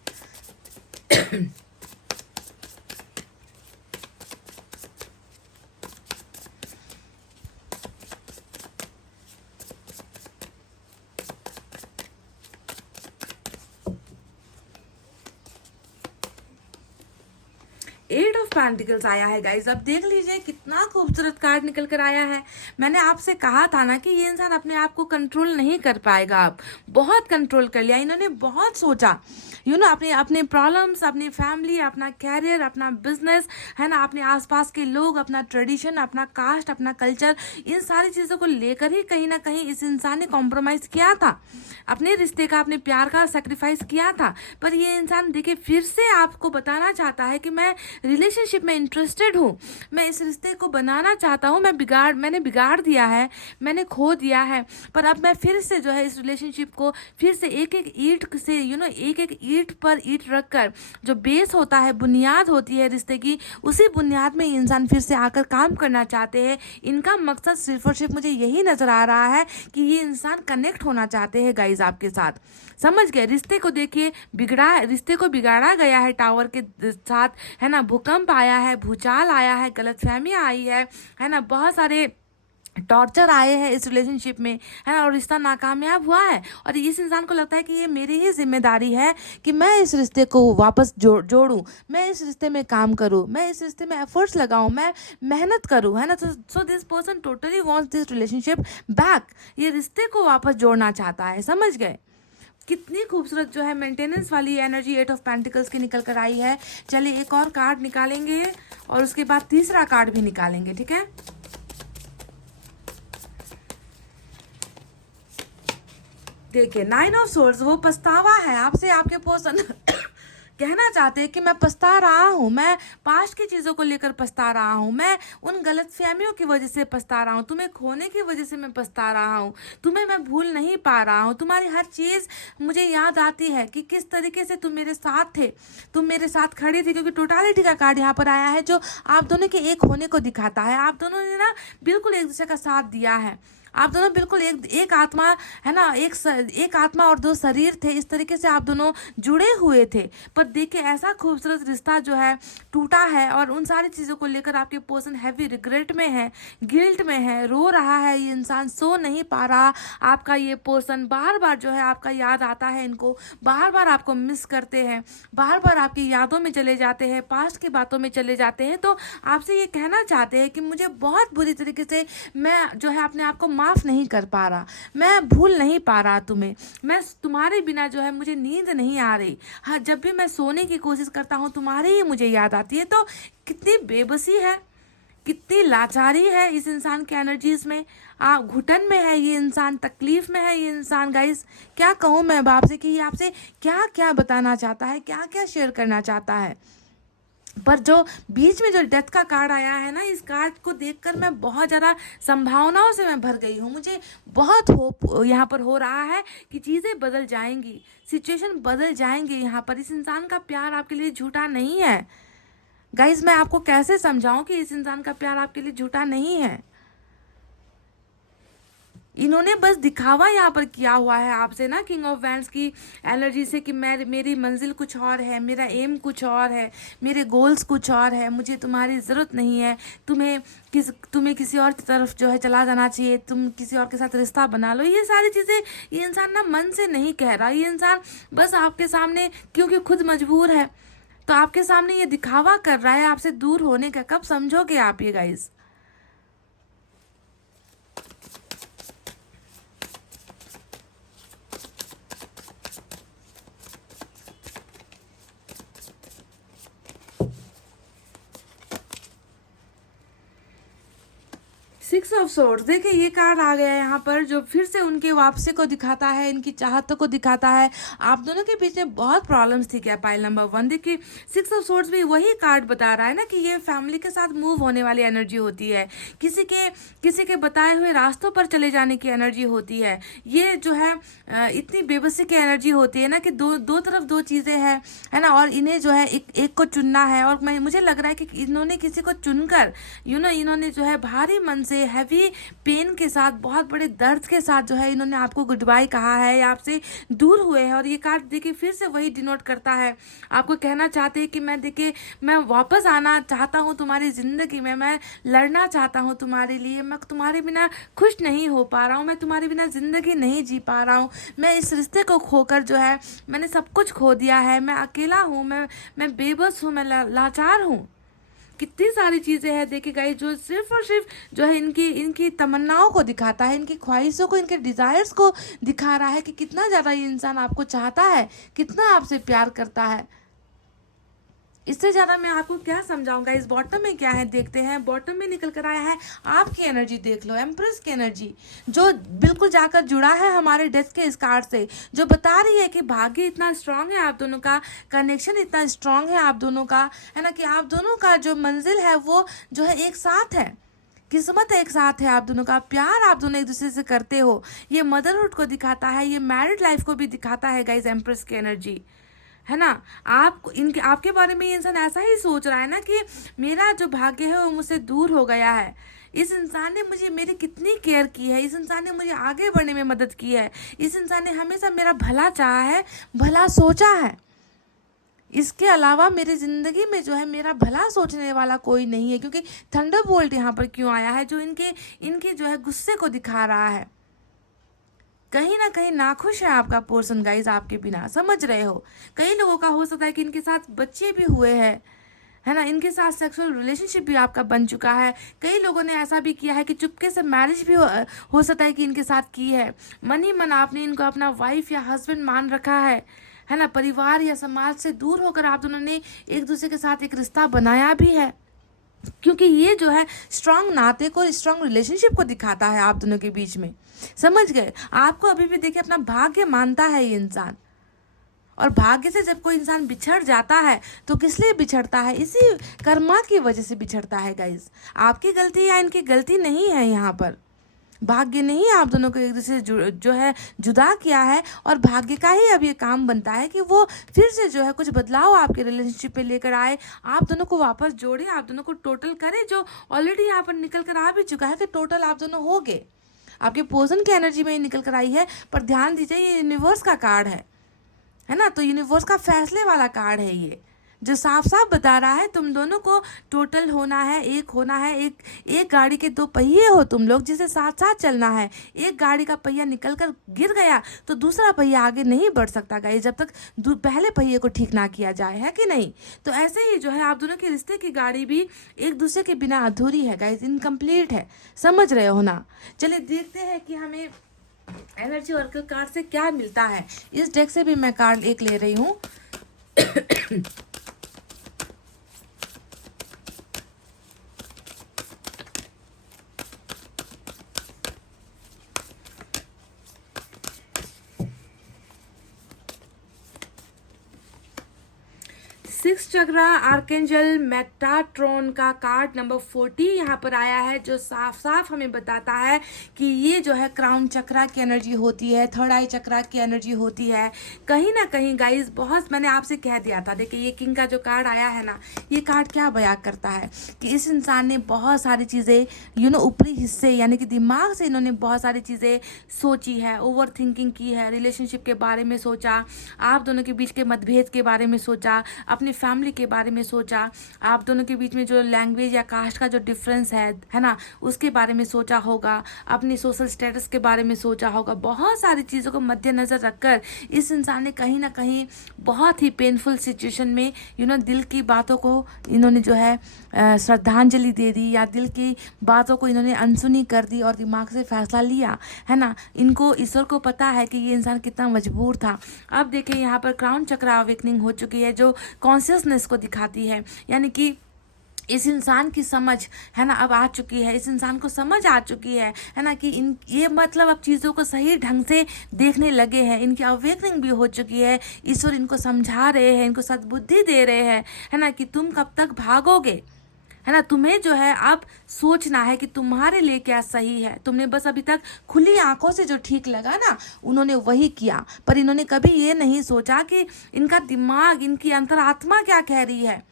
8 ऑफ पेंटिकल्स आया है गाइज। अब देख लीजिए कितना खूबसूरत कार्ड निकल कर आया है। मैंने आपसे कहा था ना कि ये इंसान अपने आप को कंट्रोल नहीं कर पाएगा। आप बहुत कंट्रोल कर लिया, इन्होंने बहुत सोचा, अपने प्रॉब्लम्स, अपनी फैमिली, अपना कैरियर, अपना बिजनेस है ना, अपने आसपास के लोग, अपना ट्रेडिशन, अपना कास्ट, अपना कल्चर, इन सारी चीज़ों को लेकर ही कहीं ना कहीं इस इंसान ने कॉम्प्रोमाइज़ किया था, अपने रिश्ते का, अपने प्यार का सेक्रीफाइस किया था। पर ये इंसान देखिए फिर से आपको बताना चाहता है कि मैं रिलेशनशिप में इंटरेस्टेड हूँ, मैं इस रिश्ते को बनाना चाहता हूँ, मैंने बिगाड़ दिया है, मैंने खो दिया है, पर अब मैं फिर से जो है इस रिलेशनशिप को फिर से एक एक ईंट से एक एक ईंट पर ईंट रखकर, जो बेस होता है, बुनियाद होती है रिश्ते की, उसी बुनियाद में इंसान फिर से आकर काम करना चाहते हैं। इनका मकसद सिर्फ और सिर्फ मुझे यही नजर आ रहा है कि ये इंसान कनेक्ट होना चाहते हैं गाइज आपके साथ। समझ गए? रिश्ते को देखिए रिश्ते को बिगाड़ा गया है टावर के साथ, है ना, भूकंप आया है, भूचाल आया है, गलतफहमियां आई है ना, बहुत सारे टॉर्चर आए हैं इस रिलेशनशिप में, है ना, और रिश्ता नाकामयाब हुआ है। और इस इंसान को लगता है कि ये मेरी ही जिम्मेदारी है कि मैं इस रिश्ते को वापस जोड़ूं, मैं इस रिश्ते में काम करूं, मैं इस रिश्ते में एफर्ट्स लगाऊं, मैं मेहनत करूं, है ना। So this person totally wants this relationship back, ये रिश्ते को वापस जोड़ना चाहता है। समझ गए? कितनी खूबसूरत जो है मेंटेनेंस वाली एनर्जी 8 ऑफ पेंटिकल्स की निकल कर आई है। चलिए एक और कार्ड निकालेंगे और उसके बाद तीसरा कार्ड भी निकालेंगे, ठीक है। देखिए 9 ऑफ सोर्ड्स, वो पछतावा है आपसे आपके पर्सन कहना चाहते हैं कि मैं पछता रहा हूँ, मैं पास्ट की चीज़ों को लेकर पछता रहा हूँ, मैं उन गलतफहमियों की वजह से पछता रहा हूँ, तुम्हें खोने की वजह से मैं पछता रहा हूँ, तुम्हें मैं भूल नहीं पा रहा हूँ, तुम्हारी हर चीज़ मुझे याद आती है कि किस तरीके से तुम मेरे साथ थे, तुम मेरे साथ खड़े थे। क्योंकि टोटालिटी का कार्ड यहाँ पर आया है जो आप दोनों के एक होने को दिखाता है। आप दोनों ने ना बिल्कुल एक दूसरे का साथ दिया है, आप दोनों बिल्कुल एक आत्मा है ना, एक आत्मा और दो शरीर थे, इस तरीके से आप दोनों जुड़े हुए थे। पर देखिए ऐसा खूबसूरत रिश्ता जो है टूटा है और उन सारी चीज़ों को लेकर आपके पर्सन हैवी रिग्रेट में है, गिल्ट में है, रो रहा है, ये इंसान सो नहीं पा रहा। आपका ये पर्सन बार बार जो है आपका याद आता है, इनको बार बार आपको मिस करते हैं, बार बार आपकी यादों में चले जाते हैं, पास्ट की बातों में चले जाते हैं। तो आपसे ये कहना चाहते हैं कि मुझे बहुत बुरी तरीके से मैं जो है अपने आप को माफ़ नहीं कर पा रहा, मैं भूल नहीं पा रहा तुम्हें, मैं तुम्हारे बिना जो है मुझे नींद नहीं आ रही। हाँ, जब भी मैं सोने की कोशिश करता हूँ तुम्हारी ही मुझे याद आती है। तो कितनी बेबसी है, कितनी लाचारी है इस इंसान के एनर्जीज में। आप घुटन में है ये इंसान, तकलीफ में है ये इंसान। गाइस क्या कहूँ मैं बाप से कि ये आपसे क्या क्या बताना चाहता है, क्या क्या शेयर करना चाहता है। पर जो बीच में जो डेथ का कार्ड आया है ना, इस कार्ड को देखकर मैं बहुत ज़्यादा संभावनाओं से मैं भर गई हूँ। मुझे बहुत होप यहाँ पर हो रहा है कि चीज़ें बदल जाएंगी, सिचुएशन बदल जाएंगे। यहाँ पर इस इंसान का प्यार आपके लिए झूठा नहीं है। गाइज मैं आपको कैसे समझाऊं कि इस इंसान का प्यार आपके लिए झूठा नहीं है। इन्होंने बस दिखावा यहाँ पर किया हुआ है आपसे ना, किंग ऑफ वैंड्स की एनर्जी से, कि मेरी मंजिल कुछ और है, मेरा एम कुछ और है, मेरे गोल्स कुछ और है, मुझे तुम्हारी ज़रूरत नहीं है, तुम्हें किसी और की तरफ जो है चला जाना चाहिए, तुम किसी और के साथ रिश्ता बना लो। ये सारी चीज़ें ये इंसान ना मन से नहीं कह रहा, ये इंसान बस आपके सामने क्योंकि खुद मजबूर है तो आपके सामने ये दिखावा कर रहा है आपसे दूर होने का। कब समझोगे आप ये गाइस? 6 ऑफ सोर्ड्स, देखिए ये कार्ड आ गया है यहाँ पर जो फिर से उनके वापसी को दिखाता है, इनकी चाहतों को दिखाता है। आप दोनों के बीच में बहुत प्रॉब्लम्स थी क्या? पाइल नंबर 1 देखिए 6 ऑफ सोर्ड्स भी वही कार्ड बता रहा है ना कि ये फैमिली के साथ मूव होने वाली एनर्जी होती है, किसी के बताए हुए रास्तों पर चले जाने की एनर्जी होती है। ये जो है इतनी बेबसी की एनर्जी होती है ना कि दो तरफ दो चीज़ें हैं, है ना, और इन्हें जो है एक को चुनना है। और मुझे लग रहा है कि इन्होंने किसी को चुनकर इन्होंने जो है भारी मन से हैवी पेन के साथ, बहुत बड़े दर्द के साथ जो है इन्होंने आपको गुड बाय कहा है या आपसे दूर हुए हैं। और ये कार्ड देखिए फिर से वही डिनोट करता है, आपको कहना चाहते हैं कि मैं वापस आना चाहता हूँ तुम्हारी ज़िंदगी में, मैं लड़ना चाहता हूँ तुम्हारे लिए, मैं तुम्हारे बिना खुश नहीं हो पा रहा हूँ, मैं तुम्हारे बिना ज़िंदगी नहीं जी पा रहा हूँ, मैं इस रिश्ते को खोकर जो है मैंने सब कुछ खो दिया है, मैं अकेला हूँ, मैं बेबस हूँ, मैं लाचार हूँ। कितनी सारी चीज़ें हैं देखिए गाइस जो सिर्फ और सिर्फ जो है इनकी तमन्नाओं को दिखाता है, इनकी ख्वाहिशों को, इनके डिज़ायर्स को दिखा रहा है कि कितना ज़्यादा ये इंसान आपको चाहता है, कितना आपसे प्यार करता है। इससे ज़्यादा मैं आपको क्या समझाऊंगा। इस बॉटम में क्या है देखते हैं। बॉटम में निकल कर आया है आपकी एनर्जी, देख लो एम्प्रेस की एनर्जी जो बिल्कुल जाकर जुड़ा है हमारे डेस्क के इस कार्ड से, जो बता रही है कि भाग्य इतना स्ट्रांग है आप दोनों का, कनेक्शन इतना स्ट्रांग है आप दोनों का, है ना, कि आप दोनों का जो मंजिल है वो जो है एक साथ है, किस्मत एक साथ है आप दोनों का, प्यार आप दोनों एक दूसरे से करते हो। ये मदरहुड को दिखाता है, ये मैरिड लाइफ को भी दिखाता है गाइस, एम्प्रेस की एनर्जी, है ना। आपके बारे में ये इंसान ऐसा ही सोच रहा है ना कि मेरा जो भाग्य है वो मुझसे दूर हो गया है, इस इंसान ने मेरी कितनी केयर की है, इस इंसान ने मुझे आगे बढ़ने में मदद की है, इस इंसान ने हमेशा मेरा भला चाहा है, भला सोचा है। इसके अलावा मेरी ज़िंदगी में जो है मेरा भला सोचने वाला कोई नहीं है। क्योंकि थंडरबोल्ट यहाँ पर क्यों आया है जो इनके जो है गुस्से को दिखा रहा है। कहीं ना कहीं नाखुश है आपका पर्सन गाइज आपके बिना, समझ रहे हो। कई लोगों का हो सकता है कि इनके साथ बच्चे भी हुए हैं, है ना, इनके साथ सेक्सुअल रिलेशनशिप भी आपका बन चुका है। कई लोगों ने ऐसा भी किया है कि चुपके से मैरिज भी हो सकता है कि इनके साथ की है। मन ही मन आपने इनको अपना वाइफ या हस्बैंड मान रखा है ना। परिवार या समाज से दूर होकर आप दोनों ने एक दूसरे के साथ एक रिश्ता बनाया भी है, क्योंकि ये जो है स्ट्रांग नाते को, स्ट्रांग रिलेशनशिप को दिखाता है आप दोनों के बीच में। समझ गए? आपको अभी भी देखिए अपना भाग्य मानता है ये इंसान, और भाग्य से जब कोई इंसान बिछड़ जाता है तो किस लिए बिछड़ता है? इसी कर्मा की वजह से बिछड़ता है गाइस। आपकी गलती या इनकी गलती नहीं है यहाँ पर। भाग्य ने ही आप दोनों को एक दूसरे से जो है जुदा किया है, और भाग्य का ही अब ये काम बनता है कि वो फिर से जो है कुछ बदलाव आपके रिलेशनशिप पे लेकर आए, आप दोनों को वापस जोड़े, आप दोनों को टोटल करे, जो ऑलरेडी यहाँ पर निकल कर आ भी चुका है कि टोटल आप दोनों हो गए। आपके पोषण की एनर्जी में ही निकल कर आई है। पर ध्यान दीजिए, ये यूनिवर्स का कार्ड है ना, तो यूनिवर्स का फैसले वाला कार्ड है ये, जो साफ साफ बता रहा है तुम दोनों को टोटल होना है, एक होना है। एक गाड़ी के दो पहिए हो तुम लोग, जिसे साथ साथ चलना है। एक गाड़ी का पहिया निकल कर गिर गया तो दूसरा पहिया आगे नहीं बढ़ सकता गाइस, जब तक पहले पहिए को ठीक ना किया जाए, है कि नहीं? तो ऐसे ही जो है आप दोनों के रिश्ते की गाड़ी भी एक दूसरे के बिना अधूरी है गाइस, इनकम्प्लीट है। समझ रहे हो ना? चलिए देखते हैं कि हमें एनर्जी वर्कर कार्ड से क्या मिलता है। इस डेक से भी मैं कार्ड एक ले रही हूँ। 6 चक्रा आर्केंजल मेटाट्रॉन का कार्ड नंबर 40 यहाँ पर आया है, जो साफ साफ हमें बताता है कि ये जो है क्राउन चक्रा की एनर्जी होती है, थर्ड आई चक्रा की एनर्जी होती है। कहीं ना कहीं गाइस, बहुत मैंने आपसे कह दिया था, देखिए ये किंग का जो कार्ड आया है ना, ये कार्ड क्या बयां करता है कि इस इंसान ने बहुत सारी चीज़ें ऊपरी हिस्से यानी कि दिमाग से इन्होंने बहुत सारी चीज़ें सोची है, ओवर थिंकिंग की है, रिलेशनशिप के बारे में सोचा, आप दोनों के बीच के मतभेद के बारे में सोचा, अपनी फैमिली के बारे में सोचा, आप दोनों के बीच में जो लैंग्वेज या कास्ट का जो डिफरेंस है ना, उसके बारे में सोचा होगा, अपनी सोशल स्टेटस के बारे में सोचा होगा। बहुत सारी चीज़ों को मद्देनज़र रखकर इस इंसान ने कहीं ना कहीं बहुत ही पेनफुल सिचुएशन में दिल की बातों को इन्होंने जो है श्रद्धांजलि दे दी, या दिल की बातों को इन्होंने अनसुनी कर दी और दिमाग से फैसला लिया, है ना। इनको, ईश्वर को पता है कि ये इंसान कितना मजबूर था। अब देखिए यहाँ पर क्राउन चक्रा अवेकनिंग हो चुकी है, जो कॉन्शियसनेस को दिखाती है, यानी कि इस इंसान की समझ, है ना, अब आ चुकी है। इस इंसान को समझ आ चुकी है ना, कि ये मतलब अब चीज़ों को सही ढंग से देखने लगे हैं। इनकी अवेकनिंग भी हो चुकी है। ईश्वर इनको समझा रहे हैं, इनको सद्बुद्धि दे रहे हैं, है ना, कि तुम कब तक भागोगे, है ना। तुम्हें जो है अब सोचना है कि तुम्हारे लिए क्या सही है। तुमने बस अभी तक खुली आंखों से जो ठीक लगा ना, उन्होंने वही किया, पर इन्होंने कभी ये नहीं सोचा कि इनका दिमाग, इनकी अंतरात्मा क्या कह रही है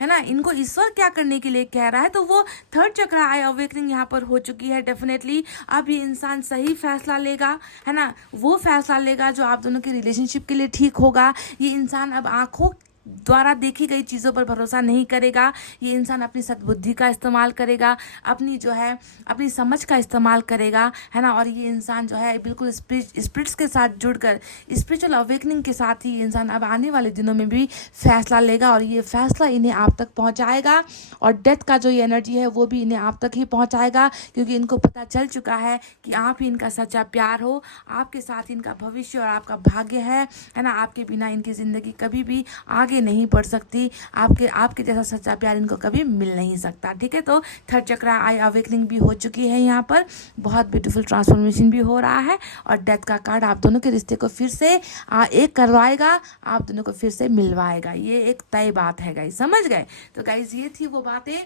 ना, इनको ईश्वर क्या करने के लिए कह रहा है। तो वो थर्ड चक्र आई अवेकनिंग यहाँ पर हो चुकी है। डेफिनेटली अब ये इंसान सही फैसला लेगा, है ना, वो फैसला लेगा जो आप दोनों के रिलेशनशिप के लिए ठीक होगा। ये इंसान अब आंखों द्वारा देखी गई चीज़ों पर भरोसा नहीं करेगा। ये इंसान अपनी सद्बुद्धि का इस्तेमाल करेगा, अपनी जो है अपनी समझ का इस्तेमाल करेगा, है ना। और ये इंसान जो है बिल्कुल स्पिरिट्स के साथ जुड़कर, स्पिरिचुअल अवेकनिंग के साथ ही ये इंसान अब आने वाले दिनों में भी फैसला लेगा, और ये फैसला इन्हें आप तक पहुंचाएगा। और डेथ का जो ये एनर्जी है वो भी इन्हें आप तक ही पहुंचाएगा, क्योंकि इनको पता चल चुका है कि आप ही इनका सच्चा प्यार हो, आपके साथ इनका भविष्य और आपका भाग्य है ना। आपके बिना इनकी ज़िंदगी कभी भी आगे नहीं बढ़ सकती। आपके जैसा सच्चा प्यार इनको कभी मिल नहीं सकता, ठीक है। तो थर्ड चक्रा आई अवेकनिंग भी हो चुकी है, यहाँ पर बहुत ब्यूटीफुल ट्रांसफॉर्मेशन भी हो रहा है, और डेथ का कार्ड आप दोनों के रिश्ते को फिर से एक करवाएगा, आप दोनों को फिर से मिलवाएगा। ये एक तय बात है गाइस, समझ गए? तो गाइस ये थी वो बातें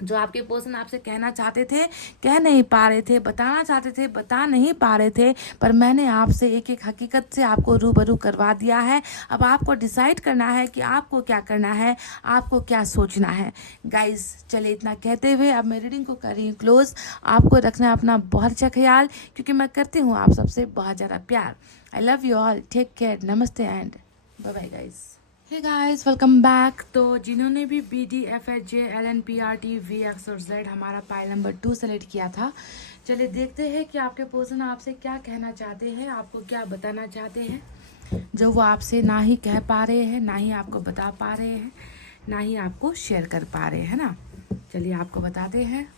जो आपके पर्सन आपसे कहना चाहते थे, कह नहीं पा रहे थे, बताना चाहते थे, बता नहीं पा रहे थे, पर मैंने आपसे एक एक हकीकत से आपको रूबरू करवा दिया है। अब आपको डिसाइड करना है कि आपको क्या करना है, आपको क्या सोचना है। गाइस चलिए इतना कहते हुए अब मैं रीडिंग को कर रही हूँ क्लोज। आपको रखना है अपना बहुत अच्छा ख्याल, क्योंकि मैं करती हूँ आप सबसे बहुत ज़्यादा प्यार। I love you all, take care, नमस्ते and bye bye guys. Hey guys, welcome back. तो जिन्होंने भी BD FH JLNPRT VX और Z हमारा पाइल नंबर 2 सेलेक्ट किया था, चलिए देखते हैं कि आपके पर्सन आपसे क्या कहना चाहते हैं, आपको क्या बताना चाहते हैं, जो वो आपसे ना ही कह पा रहे हैं, ना ही आपको बता पा रहे हैं, ना ही आपको शेयर कर पा रहे हैं ना। चलिए आपको बताते हैं।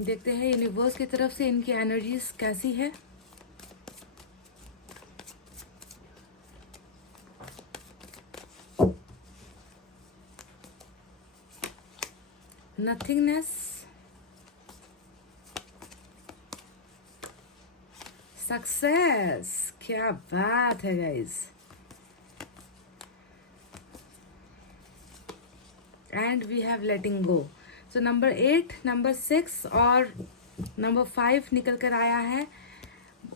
देखते हैं यूनिवर्स की तरफ से इनकी एनर्जीज कैसी है। नथिंगनेस, सक्सेस, क्या बात है guys. And we have letting go. So number 8, number 6 और नंबर 5 निकल कर आया है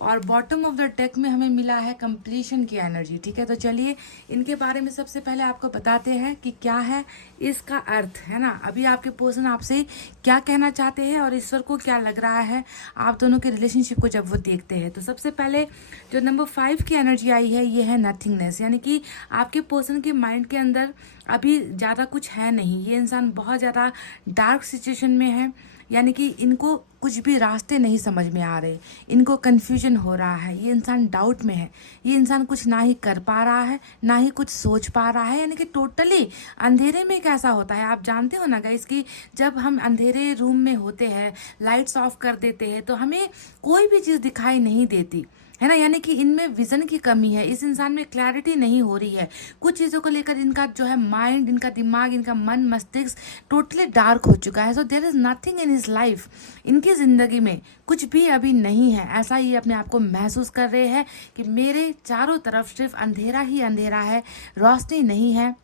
और बॉटम ऑफ द डेक में हमें मिला है कंप्लीशन की एनर्जी। ठीक है, तो चलिए इनके बारे में सबसे पहले आपको बताते हैं कि क्या है इसका अर्थ, है ना। अभी आपके पर्सन आपसे क्या कहना चाहते हैं और ईश्वर को क्या लग रहा है आप दोनों के रिलेशनशिप को जब वो देखते हैं। तो सबसे पहले जो नंबर 5 की एनर्जी आई है ये है नथिंगनेस, यानी कि आपके पर्सन के माइंड के अंदर अभी ज़्यादा कुछ है नहीं। ये इंसान बहुत ज़्यादा डार्क सिचुएशन में है, यानी कि इनको कुछ भी रास्ते नहीं समझ में आ रहे, इनको कन्फ्यूजन हो रहा है, ये इंसान डाउट में है, ये इंसान कुछ ना ही कर पा रहा है ना ही कुछ सोच पा रहा है, यानी कि टोटली अंधेरे में कैसा होता है। आप जानते हो ना गाइस कि जब हम अंधेरे रूम में होते हैं, लाइट्स ऑफ कर देते हैं तो हमें कोई भी चीज़ दिखाई नहीं देती, है ना। यानी कि इनमें विजन की कमी है, इस इंसान में क्लैरिटी नहीं हो रही है। कुछ चीज़ों को लेकर इनका जो है माइंड, इनका दिमाग, इनका मन मस्तिष्क टोटली डार्क हो चुका है। So there is nothing in his life, इनकी ज़िंदगी में कुछ भी अभी नहीं है। ऐसा ही अपने आप को महसूस कर रहे हैं कि मेरे चारों तरफ सिर्फ अंधेरा ही अंधेरा है, रोशनी नहीं है,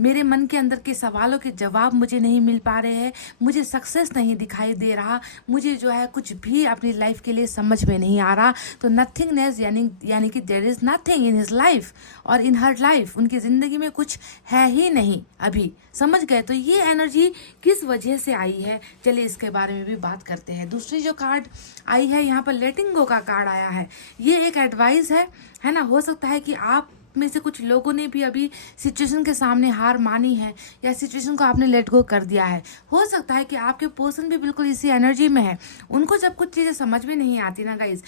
मेरे मन के अंदर के सवालों के जवाब मुझे नहीं मिल पा रहे हैं, मुझे सक्सेस नहीं दिखाई दे रहा, मुझे जो है कुछ भी अपनी लाइफ के लिए समझ में नहीं आ रहा। तो नथिंगनेस यानी कि there is nothing in his life और इन हर लाइफ, उनकी ज़िंदगी में कुछ है ही नहीं अभी, समझ गए। तो ये एनर्जी किस वजह से आई है, चलिए इसके बारे में भी बात करते हैं। दूसरी जो कार्ड आई है यहाँ पर लेटिंग गो का कार्ड आया है। ये एक एडवाइस है ना। हो सकता है कि आप में से कुछ लोगों ने भी अभी सिचुएशन के सामने हार मानी है या सिचुएशन को आपने लेट गो कर दिया है। हो सकता है कि आपके पर्सन भी बिल्कुल इसी एनर्जी में है। उनको जब कुछ चीज़ें समझ में नहीं आती ना गाइज,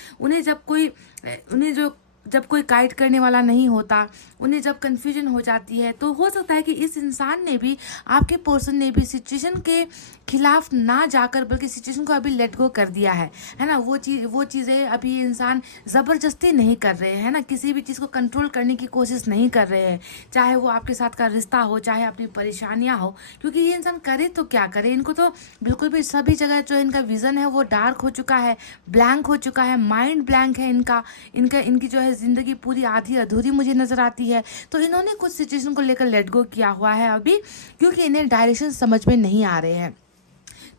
जब कोई गाइड करने वाला नहीं होता, उन्हें जब कन्फ्यूजन हो जाती है, तो हो सकता है कि इस इंसान ने भी, आपके पर्सन ने भी सिचुएशन के खिलाफ ना जाकर बल्कि सिचुएशन को अभी लेट गो कर दिया है ना। वो चीज़ें अभी इंसान ज़बरदस्ती नहीं कर रहे हैं, है ना। किसी भी चीज़ को कंट्रोल करने की कोशिश नहीं कर रहे हैं, चाहे वो आपके साथ का रिश्ता हो, चाहे अपनी परेशानियाँ हो, क्योंकि ये इंसान करे तो क्या करे। इनको तो बिल्कुल भी सभी जगह जो इनका विज़न है वो डार्क हो चुका है, ब्लैंक हो चुका है, माइंड ब्लैंक है इनकी जो है ज़िंदगी पूरी आधी अधूरी मुझे नज़र आती है। तो इन्होंने कुछ सिचुएशन को लेकर लेट गो किया हुआ है अभी, क्योंकि इन्हें डायरेक्शन समझ में नहीं आ रहे हैं।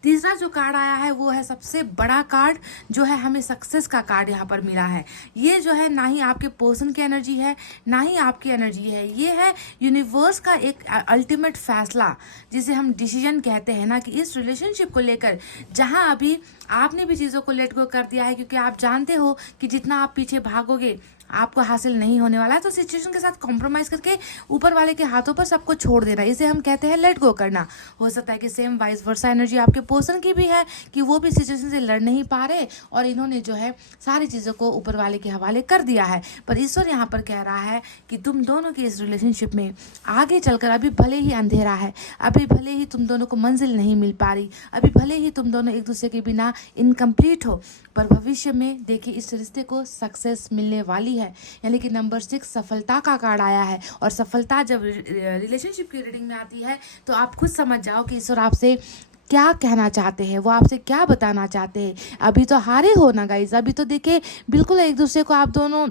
तीसरा जो कार्ड आया है वो है सबसे बड़ा कार्ड, जो है हमें सक्सेस का कार्ड यहाँ पर मिला है। ये जो है ना ही आपके पर्सन की एनर्जी है ना ही आपकी एनर्जी है, ये है यूनिवर्स का एक अल्टीमेट फैसला, जिसे हम डिसीजन कहते हैं ना, कि इस रिलेशनशिप को लेकर जहाँ अभी आपने भी चीज़ों को लेट गो कर दिया है, क्योंकि आप जानते हो कि जितना आप पीछे भागोगे आपको हासिल नहीं होने वाला है। तो सिचुएशन के साथ कॉम्प्रोमाइज़ करके ऊपर वाले के हाथों पर सबको छोड़ देना, इसे हम कहते हैं लेट गो करना। हो सकता है कि सेम वाइस वर्सा एनर्जी आपके पर्सन की भी है कि वो भी सिचुएशन से लड़ नहीं पा रहे और इन्होंने जो है सारी चीज़ों को ऊपर वाले के हवाले कर दिया है। पर ईश्वर यहाँ पर कह रहा है कि तुम दोनों की इस रिलेशनशिप में आगे चलकर, अभी भले ही अंधेरा है, अभी भले ही तुम दोनों को मंजिल नहीं मिल पा रही, अभी भले ही तुम दोनों एक दूसरे के बिना इनकम्प्लीट हो, पर भविष्य में देखिए इस रिश्ते को सक्सेस मिलने वाली है। यानी कि नंबर 6 सफलता का कार्ड आया है। और सफलता जब रिलेशनशिप की रीडिंग में आती है तो आप खुद समझ जाओ कि ईश्वर आपसे क्या कहना चाहते हैं, वो आपसे क्या बताना चाहते हैं। अभी तो हारे हो ना गाइस, अभी तो देखिए बिल्कुल एक दूसरे को, आप दोनों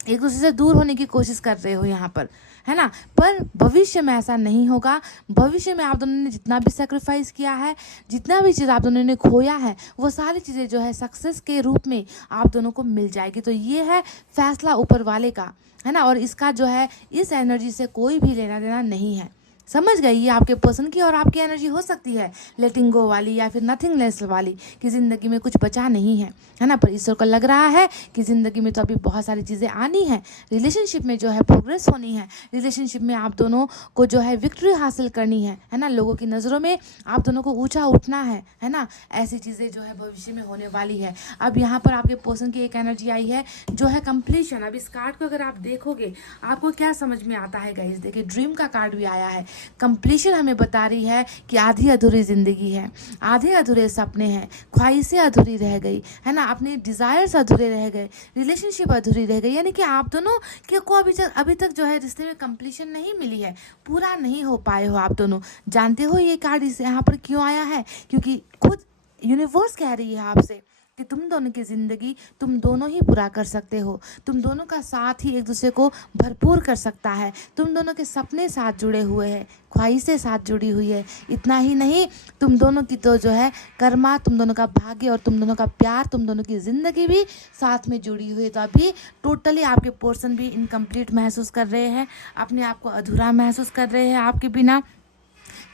एक दूसरे से दूर होने की कोशिश कर रहे हो यहाँ पर, है ना। पर भविष्य में ऐसा नहीं होगा। भविष्य में आप दोनों ने जितना भी सेक्रीफाइस किया है, जितना भी चीज़ आप दोनों ने खोया है, वो सारी चीज़ें जो है सक्सेस के रूप में आप दोनों को मिल जाएगी। तो ये है फैसला ऊपर वाले का, है ना। और इसका जो है इस एनर्जी से कोई भी लेना देना नहीं है, समझ गई। ये आपके पर्सन की और आपकी एनर्जी हो सकती है लेटिंग गो वाली या फिर नथिंगनेस वाली, कि ज़िंदगी में कुछ बचा नहीं है ना। पर ईश्वर को लग रहा है कि ज़िंदगी में तो अभी बहुत सारी चीज़ें आनी है, रिलेशनशिप में जो है प्रोग्रेस होनी है, रिलेशनशिप में आप दोनों को जो है विक्ट्री हासिल करनी है ना। लोगों की नज़रों में आप दोनों को ऊँचा उठना है ना। ऐसी चीज़ें जो है भविष्य में होने वाली है। अब यहाँ पर आपके पर्सन की एक एनर्जी आई है जो है कंप्लीशन। अब इस कार्ड को अगर आप देखोगे आपको क्या समझ में आता है गाइस, देखिए ड्रीम का कार्ड भी आया है। कंप्लीशन हमें बता रही है कि आधी अधूरी ज़िंदगी है, आधे अधूरे सपने हैं, ख्वाहिशें अधूरी रह गई है ना, अपने डिज़ायर्स अधूरे रह गए, रिलेशनशिप अधूरी रह गई, यानी कि आप दोनों के को अभी तक जो है रिश्ते में कंप्लीशन नहीं मिली है, पूरा नहीं हो पाए हो आप दोनों। जानते हो ये कार्ड इस यहाँ पर क्यों आया है? क्योंकि खुद यूनिवर्स कह रही है आपसे कि तुम दोनों की ज़िंदगी तुम दोनों ही पूरा कर सकते हो, तुम दोनों का साथ ही एक दूसरे को भरपूर कर सकता है, तुम दोनों के सपने साथ जुड़े हुए हैं, ख्वाहिशें साथ जुड़ी हुई है। इतना ही नहीं, तुम दोनों की तो जो है कर्मा, तुम दोनों का भाग्य और तुम दोनों का प्यार, तुम दोनों की ज़िंदगी भी साथ में जुड़ी हुई है। तो अभी टोटली आपके पोर्शन भी इनकम्प्लीट महसूस कर रहे हैं, अपने आप को अधूरा महसूस कर रहे हैं आपके बिना,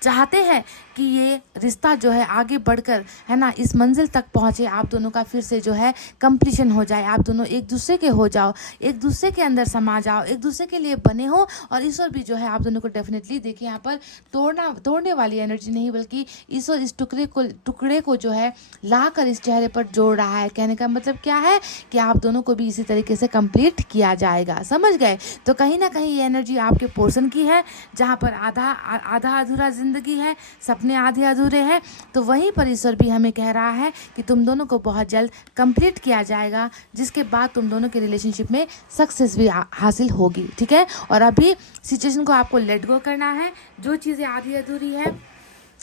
चाहते हैं कि ये रिश्ता जो है आगे बढ़कर है ना इस मंजिल तक पहुँचे, आप दोनों का फिर से जो है कंप्लीशन हो जाए, आप दोनों एक दूसरे के हो जाओ, एक दूसरे के अंदर समा जाओ, एक दूसरे के लिए बने हो। और ईश्वर भी जो है आप दोनों को डेफिनेटली देखिए यहाँ पर तोड़ने वाली एनर्जी नहीं, बल्कि ईश्वर इस टुकड़े को जो है ला कर इस चेहरे पर जोड़ रहा है। कहने का मतलब क्या है कि आप दोनों को भी इसी तरीके से कंप्लीट किया जाएगा, समझ गए? तो कहीं ना कहीं ये एनर्जी आपके पोर्शन की है, जहाँ पर आधा अधूरा जिंदगी है, सपने आधे अधूरे हैं, तो वहीं पर ईश्वर भी हमें कह रहा है कि तुम दोनों को बहुत जल्द कंप्लीट किया जाएगा, जिसके बाद तुम दोनों के रिलेशनशिप में सक्सेस भी हासिल होगी, ठीक है? और अभी सिचुएशन को आपको लेट गो करना है, जो चीज़ें आधी अधूरी है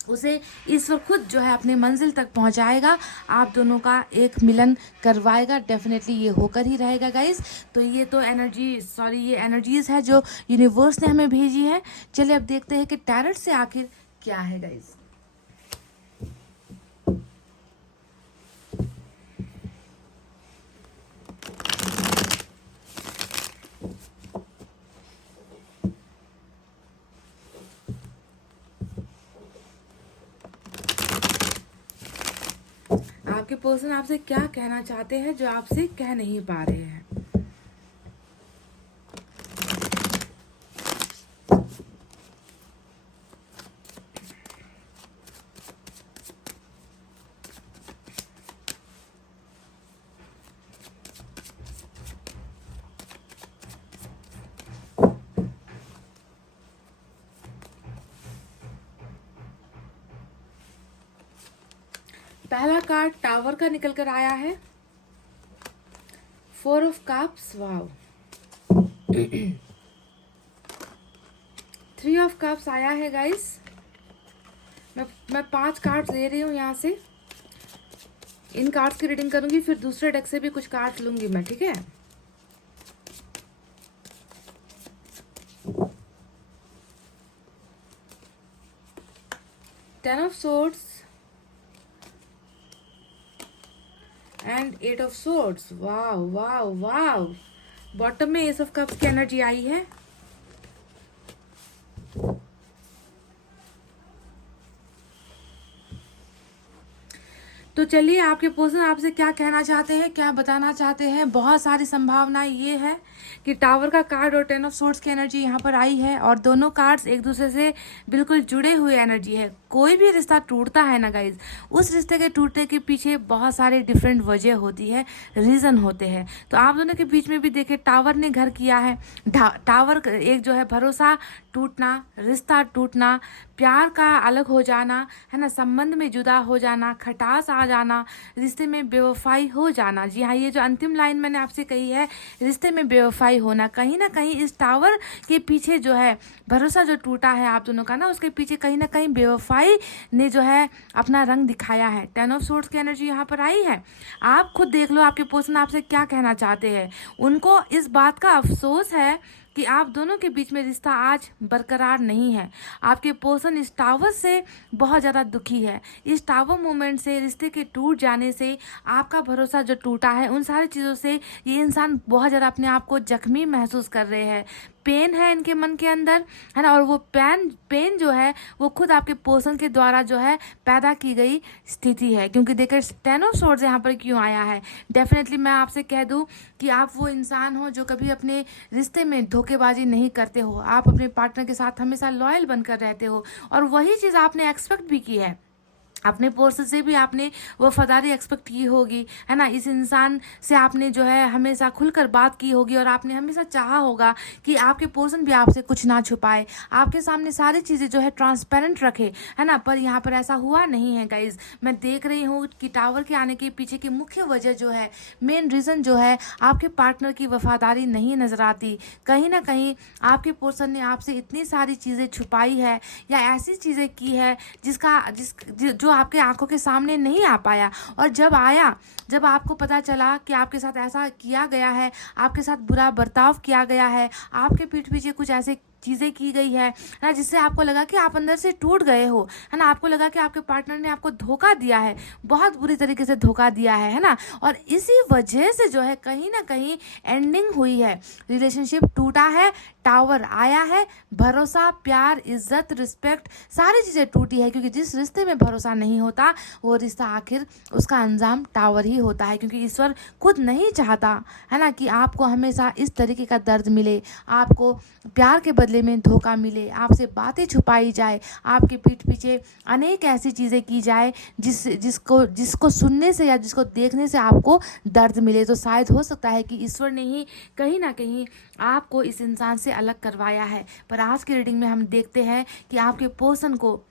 उसे ईश्वर खुद जो है अपने मंजिल तक पहुंचाएगा, आप दोनों का एक मिलन करवाएगा, डेफिनेटली ये होकर ही रहेगा गाइस। तो ये तो ये एनर्जीज है जो यूनिवर्स ने हमें भेजी है। चलिए अब देखते हैं कि टैरट से आखिर क्या है गाइस। आपके पर्सन आपसे क्या कहना चाहते हैं जो आपसे कह नहीं पा रहे हैं? पहला कार्ड टावर का निकल कर आया है, 4 of cups, wow. 3 of cups आया है गाइस। मैं 5 कार्ड्स ले रही हूँ यहाँ से, इन कार्ड्स की रीडिंग करूंगी, फिर दूसरे डेक से भी कुछ कार्ड्स लूंगी मैं, ठीक है? Ten of swords and 8 of swords, wow wow wow. Bottom में एस ऑफ कप्स की एनर्जी आई है। तो चलिए आपके पर्सन आपसे क्या कहना चाहते हैं, क्या बताना चाहते हैं। बहुत सारी संभावनाएं ये है कि टावर का कार्ड और 10 ऑफ सोर्ड्स की एनर्जी यहाँ पर आई है, और दोनों कार्ड्स एक दूसरे से बिल्कुल जुड़े हुए एनर्जी है। कोई भी रिश्ता टूटता है ना गाइज, उस रिश्ते के टूटने के पीछे बहुत सारे डिफरेंट वजह होती है, रीज़न होते हैं। तो आप दोनों के बीच में भी देखिए टावर ने घर किया है। टावर एक जो है भरोसा टूटना, रिश्ता टूटना, प्यार का अलग हो जाना है ना, संबंध में जुदा हो जाना, खटास आ जाना, रिश्ते में बेवफाई हो जाना। जी हाँ, ये जो अंतिम लाइन मैंने आपसे कही है, रिश्ते में बेवफाई होना, कहीं ना कहीं इस टावर के पीछे जो है भरोसा जो टूटा है आप दोनों का ना, उसके पीछे कहीं ना कहीं बेवफाई ने जो है अपना रंग दिखाया है। 10 ऑफ सोर्ड्स की एनर्जी यहाँ पर आई है। आप खुद देख लो आपके पर्सन आपसे क्या कहना चाहते हैं। उनको इस बात का अफसोस है कि आप दोनों के बीच में रिश्ता आज बरकरार नहीं है। आपके पर्सन इस टावर से बहुत ज़्यादा दुखी है। इस टावर मोमेंट से, रिश्ते के टूट जाने से, आपका भरोसा जो टूटा है, उन सारी चीज़ों से ये इंसान बहुत ज़्यादा अपने आप को जख्मी महसूस कर रहे हैं। पेन है इनके मन के अंदर, है ना, और वो पेन जो है वो खुद आपके पर्सन के द्वारा जो है पैदा की गई स्थिति है। क्योंकि देखिए 10 ऑफ सोर्ड्स यहाँ पर क्यों आया है। डेफिनेटली मैं आपसे कह दूँ कि आप वो इंसान हो जो कभी अपने रिश्ते में धोखेबाजी नहीं करते हो। आप अपने पार्टनर के साथ हमेशा लॉयल बनकर रहते हो, और वही चीज़ आपने एक्सपेक्ट भी की है। अपने पर्सन से भी आपने वफादारी एक्सपेक्ट की होगी, है ना। इस इंसान से आपने जो है हमेशा खुलकर बात की होगी और आपने हमेशा चाहा होगा कि आपके पर्सन भी आपसे कुछ ना छुपाए, आपके सामने सारी चीज़ें जो है ट्रांसपेरेंट रखे, है ना। पर यहाँ पर ऐसा हुआ नहीं है गाइज। मैं देख रही हूँ कि टावर के आने के पीछे की मुख्य वजह जो है, मेन रीज़न जो है, आपके पार्टनर की वफादारी नहीं नजर आती। कहीं ना कहीं आपके पर्सन ने आपसे इतनी सारी चीज़ें छुपाई है या ऐसी चीज़ें की है जो आपके आंखों के सामने नहीं आ पाया, और जब आया, जब आपको पता चला कि आपके साथ ऐसा किया गया है, आपके साथ बुरा बर्ताव किया गया है, आपके पीठ पीछे कुछ ऐसे चीज़ें की गई है ना, जिससे आपको लगा कि आप अंदर से टूट गए हो, है ना। आपको लगा कि आपके पार्टनर ने आपको धोखा दिया है, बहुत बुरी तरीके से धोखा दिया है ना। और इसी वजह से जो है कहीं ना कहीं एंडिंग हुई है, रिलेशनशिप टूटा है, टावर आया है, भरोसा, प्यार, इज्जत, रिस्पेक्ट, सारी चीज़ें टूटी है। क्योंकि जिस रिश्ते में भरोसा नहीं होता वो रिश्ता आखिर उसका अंजाम टावर ही होता है। क्योंकि ईश्वर खुद नहीं चाहता, है ना, कि आपको हमेशा इस तरीके का दर्द मिले, आपको प्यार के बदले में धोखा मिले, आपसे बातें छुपाई जाए, आपके पीठ पीछे अनेक ऐसी चीज़ें की जाए जिसको सुनने से या जिसको देखने से आपको दर्द मिले। तो शायद हो सकता है कि ईश्वर ने ही कहीं ना कहीं आपको इस इंसान से अलग करवाया है। पर आज की रीडिंग में हम देखते हैं कि आपके पर्सन को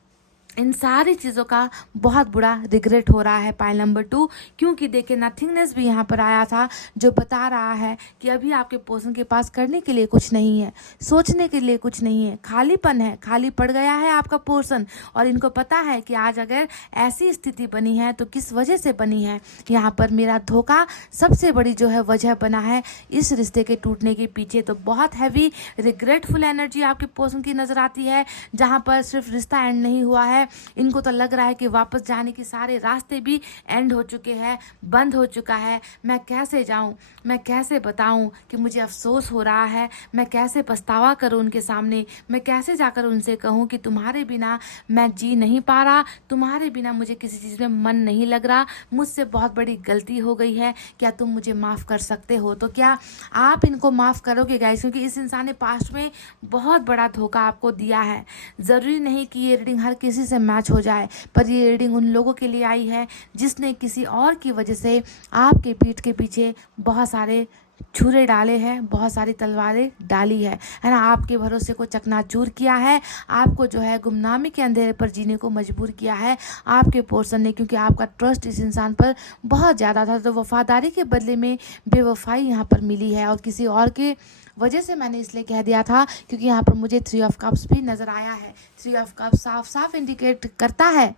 इन सारी चीज़ों का बहुत बुरा रिग्रेट हो रहा है, पाइल नंबर 2। क्योंकि देखिए नथिंगनेस भी यहाँ पर आया था, जो बता रहा है कि अभी आपके पर्सन के पास करने के लिए कुछ नहीं है, सोचने के लिए कुछ नहीं है, खालीपन है, खाली पड़ गया है आपका पर्सन। और इनको पता है कि आज अगर ऐसी स्थिति बनी है तो किस वजह से बनी है। यहाँ पर मेरा धोखा सबसे बड़ी जो है वजह बना है इस रिश्ते के टूटने के पीछे। तो बहुत हैवी रिग्रेटफुल एनर्जी आपके पर्सन की नज़र आती है, जहाँ पर सिर्फ रिश्ता एंड नहीं हुआ है, इनको तो लग रहा है कि वापस जाने के सारे रास्ते भी एंड हो चुके हैं, बंद हो चुका है। मैं कैसे जाऊं, मैं कैसे बताऊं कि मुझे अफसोस हो रहा है, मैं कैसे पछतावा करूं उनके सामने, मैं कैसे जाकर उनसे कहूं कि तुम्हारे बिना मैं जी नहीं पा रहा, तुम्हारे बिना मुझे किसी चीज़ में मन नहीं लग रहा, मुझसे बहुत बड़ी गलती हो गई है, क्या तुम मुझे माफ़ कर सकते हो। तो क्या आप इनको माफ़ करोगे गाइस, क्योंकि इस इंसान ने पास्ट में बहुत बड़ा धोखा आपको दिया है। ज़रूरी नहीं कि ये रीडिंग हर किसी से मैच हो जाए, पर ये रीडिंग उन लोगों के लिए आई है जिसने किसी और की वजह से आपके पीठ के पीछे बहुत सारे छुरे डाले हैं, बहुत सारी तलवारें डाली है ना। आपके भरोसे को चकनाचूर किया है, आपको जो है गुमनामी के अंधेरे पर जीने को मजबूर किया है आपके पर्सन ने। क्योंकि आपका ट्रस्ट इस इंसान पर बहुत ज़्यादा था, तो वफादारी के बदले में बेवफाई यहाँ पर मिली है। और किसी और के वजह से मैंने इसलिए कह दिया था क्योंकि यहाँ पर मुझे 3 ऑफ कप्स भी नज़र आया है। 3 ऑफ कप्स साफ साफ इंडिकेट करता है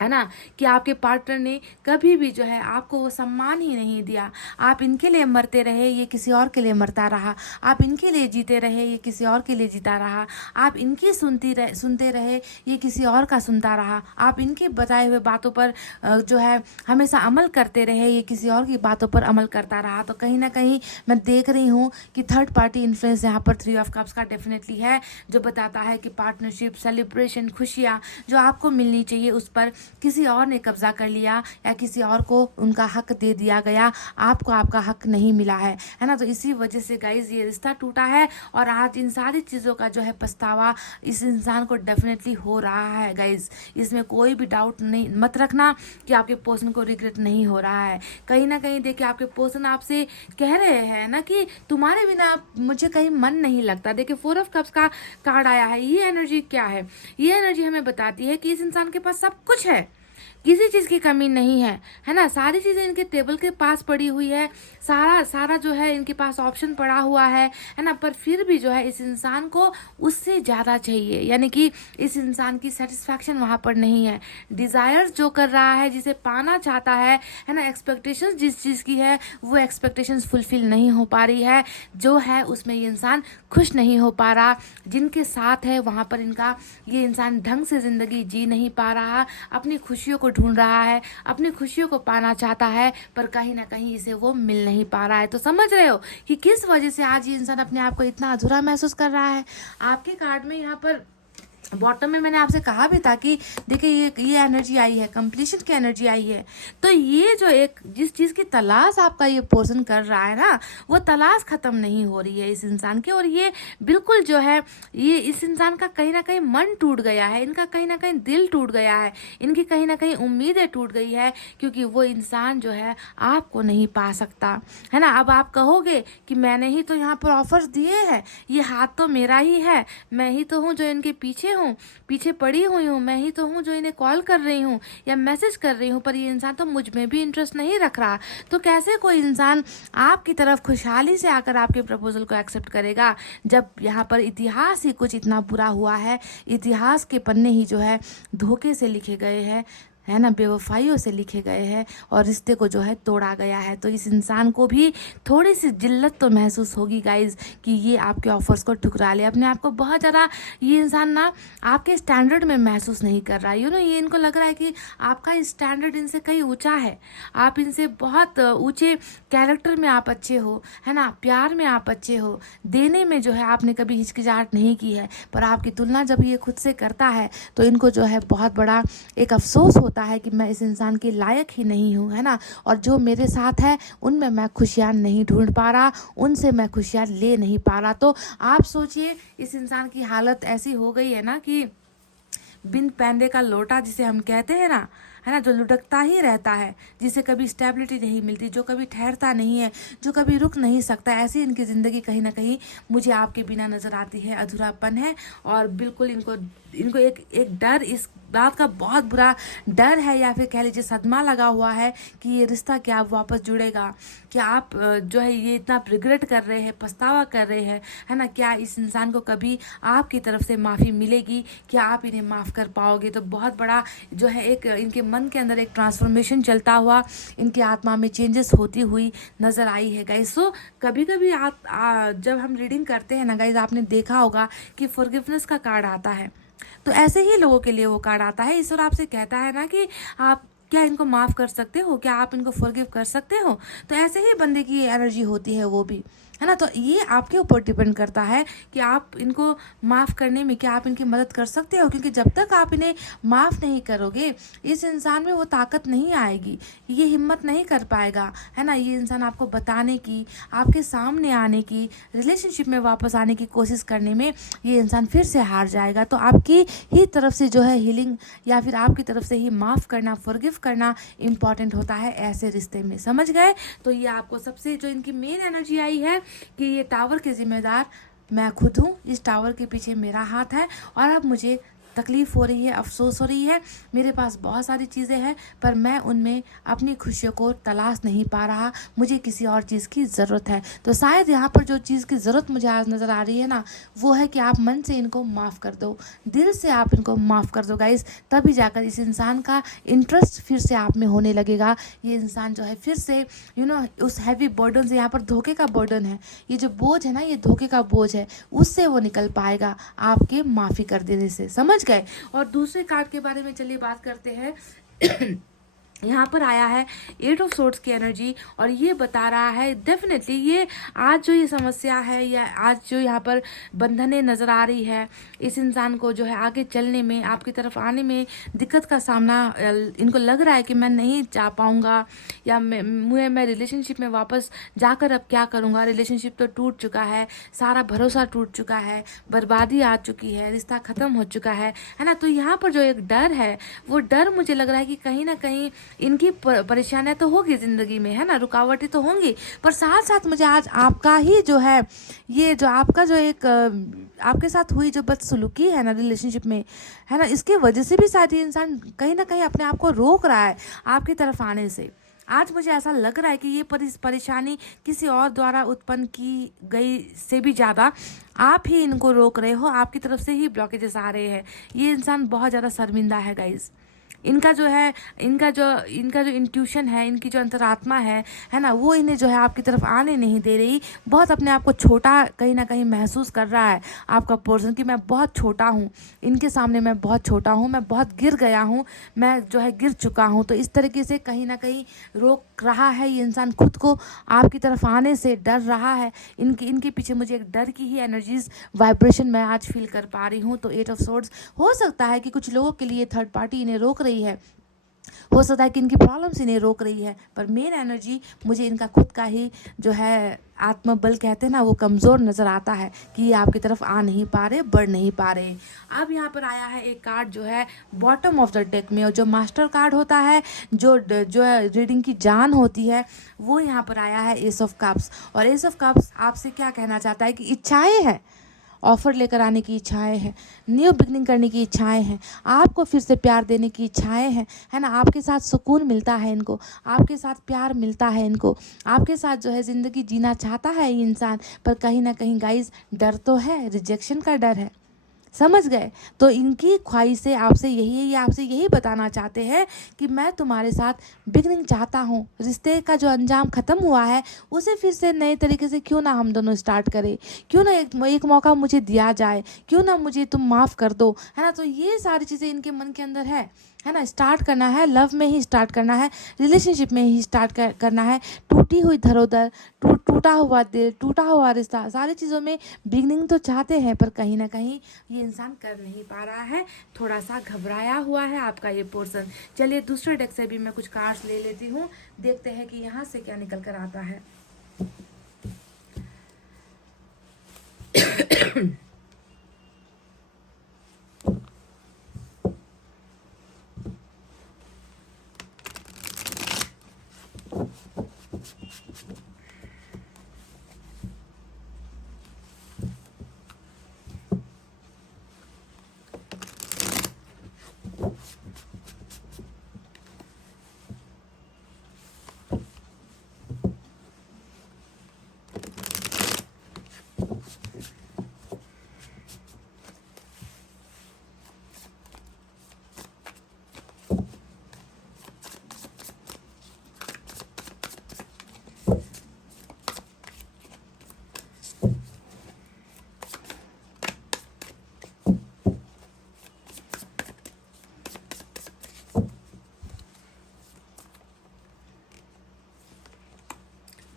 ना, कि आपके पार्टनर ने कभी भी जो है आपको वो सम्मान ही नहीं दिया। आप इनके लिए मरते रहे, ये किसी और के लिए मरता रहा, आप इनके लिए जीते रहे, ये किसी और के लिए जीता रहा, आप इनकी सुनते रहे, ये किसी और का सुनता रहा, आप इनके बताए हुए बातों पर जो है हमेशा अमल करते रहे, ये किसी और की बातों पर अमल करता रहा। तो कहीं ना कहीं मैं देख रही हूँ कि थर्ड पार्टी इन्फ्लुएंस यहाँ पर 3 ऑफ कप्स का डेफिनेटली है, जो बताता है कि पार्टनरशिप, सेलिब्रेशन, खुशियाँ जो आपको मिलनी चाहिए उस पर किसी और ने कब्जा कर लिया या किसी और को उनका हक दे दिया गया, आपको आपका हक नहीं मिला है ना। तो इसी वजह से गाइज ये रिश्ता टूटा है और आज इन सारी चीज़ों का जो है पछतावा इस इंसान को डेफिनेटली हो रहा है गाइज। इसमें कोई भी डाउट नहीं मत रखना कि आपके पर्सन को रिग्रेट नहीं हो रहा है। कहीं ना कहीं देखिए आपके पर्सन आपसे कह रहे हैं ना कि तुम्हारे बिना मुझे कहीं मन नहीं लगता। देखिए 4 ऑफ कप्स का कार्ड आया है। ये एनर्जी क्या है, ये एनर्जी हमें बताती है कि इस इंसान के पास सब कुछ है, किसी चीज़ की कमी नहीं है ना। सारी चीज़ें इनके टेबल के पास पड़ी हुई है, सारा जो है इनके पास ऑप्शन पड़ा हुआ है ना। पर फिर भी जो है इस इंसान को उससे ज़्यादा चाहिए, यानी कि इस इंसान की सेटिस्फैक्शन वहाँ पर नहीं है। डिज़ायर्स जो कर रहा है, जिसे पाना चाहता है ना, एक्सपेक्टेशंस जिस चीज़ की है वो एक्सपेक्टेशंस फुलफिल नहीं हो पा रही है, जो है उसमें ये इंसान खुश नहीं हो पा रहा। जिनके साथ है वहाँ पर इनका ये इंसान ढंग से ज़िंदगी जी नहीं पा रहा, अपनी खुशियों को ढूंढ रहा है, अपनी खुशियों को पाना चाहता है, पर कहीं ना कहीं इसे वो मिल नहीं पा रहा है। तो समझ रहे हो कि किस वजह से आज ये इंसान अपने आप को इतना अधूरा महसूस कर रहा है। आपके कार्ड में यहाँ पर बॉटम में मैंने आपसे कहा भी था कि देखिए ये एनर्जी आई है, कंप्लीशन की एनर्जी आई है। तो ये जो एक जिस चीज़ की तलाश आपका ये पर्सन कर रहा है ना, वो तलाश खत्म नहीं हो रही है इस इंसान की। और ये बिल्कुल जो है, ये इस इंसान का कहीं ना कहीं मन टूट गया है, इनका कहीं ना कहीं दिल टूट गया है, इनकी कहीं ना कहीं उम्मीदें टूट गई है, क्योंकि वो इंसान जो है आपको नहीं पा सकता है ना। अब आप कहोगे कि मैंने ही तो यहाँ पर ऑफर्स दिए हैं, ये हाथ तो मेरा ही है, मैं ही तो हूँ जो इनके पीछे पड़ी हुई हूँ, मैं ही तो हूँ जो इन्हें कॉल कर रही हूँ या मैसेज कर रही हूँ, पर ये इंसान तो मुझ में भी इंटरेस्ट नहीं रख रहा। तो कैसे कोई इंसान आपकी तरफ खुशहाली से आकर आपके प्रपोजल को एक्सेप्ट करेगा, जब यहाँ पर इतिहास ही कुछ इतना बुरा हुआ है, इतिहास के पन्ने ही जो है धोखे से लिखे गए हैं, है ना, बेवफाइयों से लिखे गए हैं, और रिश्ते को जो है तोड़ा गया है। तो इस इंसान को भी थोड़ी सी जिल्लत तो महसूस होगी गाइज, कि ये आपके ऑफर्स को ठुकरा ले, अपने आप को बहुत ज़्यादा ये इंसान ना आपके स्टैंडर्ड में महसूस नहीं कर रहा है। ये इनको लग रहा है कि आपका स्टैंडर्ड इनसे कहीं ऊंचा है, आप इनसे बहुत ऊंचे कैरेक्टर में आप अच्छे हो, है ना, प्यार में आप अच्छे हो, देने में जो है आपने कभी हिचकिचाहट नहीं की है, पर आपकी तुलना जब ये खुद से करता है तो इनको जो है बहुत बड़ा एक अफसोस होता है कि मैं इस इंसान के लायक ही नहीं हूँ, है ना, और जो मेरे साथ है उनमें मैं खुशियाँ नहीं ढूंढ पा रहा, उनसे मैं खुशियाँ ले नहीं पा रहा। तो आप सोचिए इस इंसान की हालत ऐसी हो गई है ना कि बिन पैंदे का लोटा जिसे हम कहते हैं ना, है ना, जो लुढ़कता ही रहता है, जिसे कभी स्टेबिलिटी नहीं मिलती, जो कभी ठहरता नहीं है, जो कभी रुक नहीं सकता, ऐसी इनकी ज़िंदगी कहीं ना कहीं मुझे आपके बिना नज़र आती है, अधूरापन है। और बिल्कुल इनको इनको एक डर, इस बात का बहुत बुरा डर है, या फिर कह लीजिए सदमा लगा हुआ है कि ये रिश्ता क्या वापस जुड़ेगा, क्या आप जो है ये इतना रिग्रेट कर रहे हैं, पछतावा कर रहे हैं, है ना, क्या इस इंसान को कभी आपकी तरफ से माफ़ी मिलेगी, क्या आप इन्हें माफ़ कर पाओगे। तो बहुत बड़ा जो है एक इनके मन के अंदर एक ट्रांसफॉर्मेशन चलता हुआ, इनकी आत्मा में चेंजेस होती हुई नज़र आई है गाइस। सो कभी कभी जब हम रीडिंग करते हैं ना गाइस, आपने देखा होगा कि फॉरगिवनेस का कार्ड आता है, तो ऐसे ही लोगों के लिए वो कार्ड आता है। ईश्वर आपसे कहता है ना कि आप क्या इनको माफ़ कर सकते हो, क्या आप इनको फॉरगिव कर सकते हो। तो ऐसे ही बंदे की एनर्जी होती है वो भी, है ना। तो ये आपके ऊपर डिपेंड करता है कि आप इनको माफ़ करने में क्या आप इनकी मदद कर सकते हो, क्योंकि जब तक आप इन्हें माफ़ नहीं करोगे, इस इंसान में वो ताकत नहीं आएगी, ये हिम्मत नहीं कर पाएगा, है ना, ये इंसान आपको बताने की, आपके सामने आने की, रिलेशनशिप में वापस आने की कोशिश करने में ये इंसान फिर से हार जाएगा। तो आपकी ही तरफ से जो है हीलिंग, या फिर आपकी तरफ से ही माफ़ करना, फॉरगिव करना इम्पॉर्टेंट होता है ऐसे रिश्ते में, समझ गए। तो ये आपको सबसे जो इनकी मेन एनर्जी आई है कि ये टावर के जिम्मेदार मैं खुद हूँ, इस टावर के पीछे मेरा हाथ है, और अब मुझे तकलीफ़ हो रही है, अफसोस हो रही है, मेरे पास बहुत सारी चीज़ें हैं, पर मैं उनमें अपनी खुशियों को तलाश नहीं पा रहा, मुझे किसी और चीज़ की ज़रूरत है। तो शायद यहाँ पर जो चीज़ की ज़रूरत मुझे आज नज़र आ रही है ना, वो है कि आप मन से इनको माफ़ कर दो, दिल से आप इनको माफ़ कर दो गाइस, तभी जाकर इस इंसान का इंटरेस्ट फिर से आप में होने लगेगा। ये इंसान जो है फिर से उस हैवी बर्डन से, यहाँ पर धोखे का बर्डन है, ये जो बोझ है ना, ये धोखे का बोझ है, उससे वो निकल पाएगा आपके माफ़ी कर देने से, समझ गए। और दूसरे कार्ड के बारे में चलिए बात करते हैं। यहाँ पर आया है 8 ऑफ सोर्ड्स की एनर्जी, और ये बता रहा है डेफिनेटली ये आज जो ये समस्या है, या आज जो यहाँ पर बंधनें नज़र आ रही है, इस इंसान को जो है आगे चलने में, आपकी तरफ आने में दिक्कत का सामना, इनको लग रहा है कि मैं नहीं जा पाऊँगा, या मैं रिलेशनशिप में वापस जाकर अब क्या करूँगा, रिलेशनशिप तो टूट चुका है, सारा भरोसा टूट चुका है, बर्बादी आ चुकी है, रिश्ता ख़त्म हो चुका है ना। तो यहाँ पर जो एक डर है, वो डर मुझे लग रहा है कि कहीं ना कहीं इनकी परेशानियां तो होगी ज़िंदगी में, है ना, रुकावटें तो होंगी, पर साथ साथ मुझे आज आपका ही जो है, ये जो आपका जो एक आपके साथ हुई जो बदसलूकी है ना रिलेशनशिप में, है ना, इसकी वजह से भी शायद ये इंसान कहीं ना कहीं अपने आप को रोक रहा है आपकी तरफ आने से। आज मुझे ऐसा लग रहा है कि ये परेशानी किसी और द्वारा उत्पन्न की गई से भी ज़्यादा आप ही इनको रोक रहे हो, आपकी तरफ से ही ब्लॉकेजेस आ रहे हैं। ये इंसान बहुत ज़्यादा शर्मिंदा है गाइज, इनका जो इंट्यूशन है, इनकी जो अंतरात्मा है ना, वो इन्हें जो है आपकी तरफ आने नहीं दे रही। बहुत अपने आप को छोटा कहीं ना कहीं महसूस कर रहा है आपका पर्सन कि मैं बहुत छोटा हूँ, इनके सामने मैं बहुत छोटा हूँ, मैं बहुत गिर गया हूँ, मैं जो है गिर चुका हूँ। तो इस तरीके से कहीं ना कहीं रोक रहा है ये इंसान खुद को आपकी तरफ आने से, डर रहा है। इनके पीछे मुझे एक डर की ही एनर्जीज वाइब्रेशन मैं आज फील कर पा रही हूँ। तो 8 ऑफ सोर्ड्स हो सकता है कि कुछ लोगों के लिए थर्ड पार्टी इन्हें रोक रही है, हो सकता है कि इनकी प्रॉब्लम्स इन्हें रोक रही है, पर मेन एनर्जी मुझे इनका खुद का ही जो है आत्मबल कहते हैं ना, वो कमज़ोर नज़र आता है कि ये आपकी तरफ आ नहीं पा रहे, बढ़ नहीं पा रहे। अब यहाँ पर आया है एक कार्ड जो है बॉटम ऑफ द डेक में, और जो मास्टर कार्ड होता है, जो रीडिंग की जान होती है, वो यहाँ पर आया है एस ऑफ कप्स। और एस ऑफ कप्स आपसे क्या कहना चाहता है कि इच्छाएं हैं, ऑफ़र लेकर आने की इच्छाएं हैं, न्यू बिगनिंग करने की इच्छाएं हैं, आपको फिर से प्यार देने की इच्छाएं हैं, है ना। आपके साथ सुकून मिलता है इनको, आपके साथ प्यार मिलता है इनको, आपके साथ जो है ज़िंदगी जीना चाहता है ये इंसान। पर कहीं ना कहीं गाइस डर तो है, रिजेक्शन का डर है, समझ गए। तो इनकी ख्वाहिशें आपसे यही है, ये आपसे यही बताना चाहते हैं कि मैं तुम्हारे साथ बिगनिंग चाहता हूँ, रिश्ते का जो अंजाम ख़त्म हुआ है उसे फिर से नए तरीके से क्यों ना हम दोनों स्टार्ट करें, क्यों ना एक मौका मुझे दिया जाए, क्यों ना मुझे तुम माफ़ कर दो, है ना। तो ये सारी चीज़ें इनके मन के अंदर है ना। स्टार्ट करना है, लव में ही स्टार्ट करना है, रिलेशनशिप में ही स्टार्ट करना है। टूटी हुई धरोहर, टूटा हुआ दिल, टूटा हुआ रिश्ता, सारी चीज़ों में बिगनिंग तो चाहते हैं, पर कहीं ना कहीं ये इंसान कर नहीं पा रहा है, थोड़ा सा घबराया हुआ है आपका ये पर्सन। चलिए दूसरे डेक से भी मैं कुछ कार्ड्स ले लेती हूँ, देखते हैं कि यहाँ से क्या निकल कर आता है।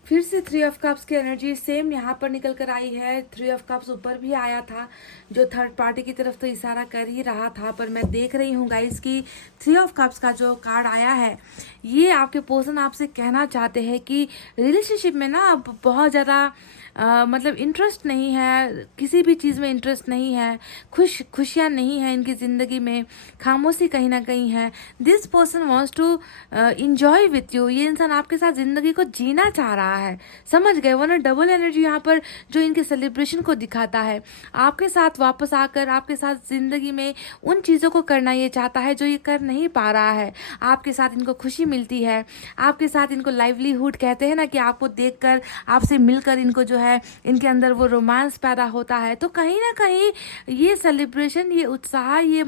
फिर से 3 ऑफ कप्स की एनर्जी सेम यहाँ पर निकल कर आई है। 3 ऑफ कप्स ऊपर भी आया था, जो थर्ड पार्टी की तरफ तो इशारा कर ही रहा था, पर मैं देख रही हूँ गाइस कि 3 ऑफ कप्स का जो कार्ड आया है, ये आपके पर्सन आपसे कहना चाहते हैं कि रिलेशनशिप में ना अब बहुत ज़्यादा मतलब इंटरेस्ट नहीं है, किसी भी चीज़ में इंटरेस्ट नहीं है, खुशियाँ नहीं है इनकी ज़िंदगी में, खामोशी कहीं ना कहीं है। This person wants to enjoy with you, ये इंसान आपके साथ ज़िंदगी को जीना चाह रहा है, समझ गए। वरना डबल एनर्जी यहाँ पर जो इनके सेलिब्रेशन को दिखाता है, आपके साथ वापस आकर आपके साथ ज़िंदगी में उन चीज़ों को करना ये चाहता है जो ये कर नहीं पा रहा है। आपके साथ इनको खुशी मिलती है, आपके साथ इनको लाइवलीहुड कहते हैं ना, कि आपको देखकर, आपसे मिलकर इनको जो है इनके अंदर वो रोमांस पैदा होता है। तो कहीं ना कहीं ये सेलिब्रेशन, ये उत्साह, ये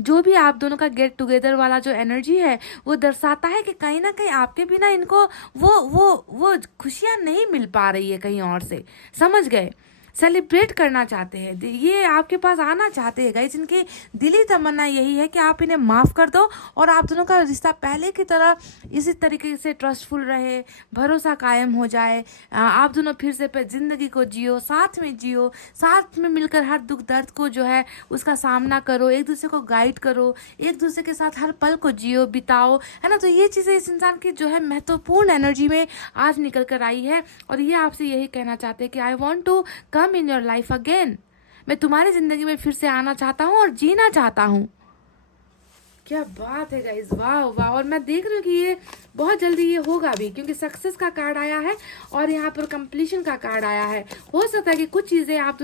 जो भी आप दोनों का गेट टुगेदर वाला जो एनर्जी है, वो दर्शाता है कि कहीं ना कहीं आपके बिना इनको वो खुशियाँ नहीं मिल पा रही है कहीं और से, समझ गए। सेलिब्रेट करना चाहते हैं, ये आपके पास आना चाहते हैं गाइस। इनकी दिली तमन्ना यही है कि आप इन्हें माफ़ कर दो और आप दोनों का रिश्ता पहले की तरह इसी तरीके से ट्रस्टफुल रहे, भरोसा कायम हो जाए, आप दोनों फिर से ज़िंदगी को जियो, साथ में जियो, साथ में मिलकर हर दुख दर्द को जो है उसका सामना करो, एक दूसरे को गाइड करो, एक दूसरे के साथ हर पल को जियो, बिताओ, है ना। तो ये चीज़ें इस इंसान की जो है महत्वपूर्ण एनर्जी में आज निकल कर आई है, और ये आपसे यही कहना चाहते हैं कि I want to come in your life again, मैं तुम्हारी जिंदगी में फिर से आना चाहता हूँ और जीना चाहता हूँ। क्या बात है गाइस, वाह वाह। और मैं देख रही हूँ कि ये बहुत जल्दी ये होगा भी, क्योंकि सक्सेस का कार्ड आया है और यहाँ पर कंप्लीशन का कार्ड आया है। हो सकता है कि कुछ चीज़ें आप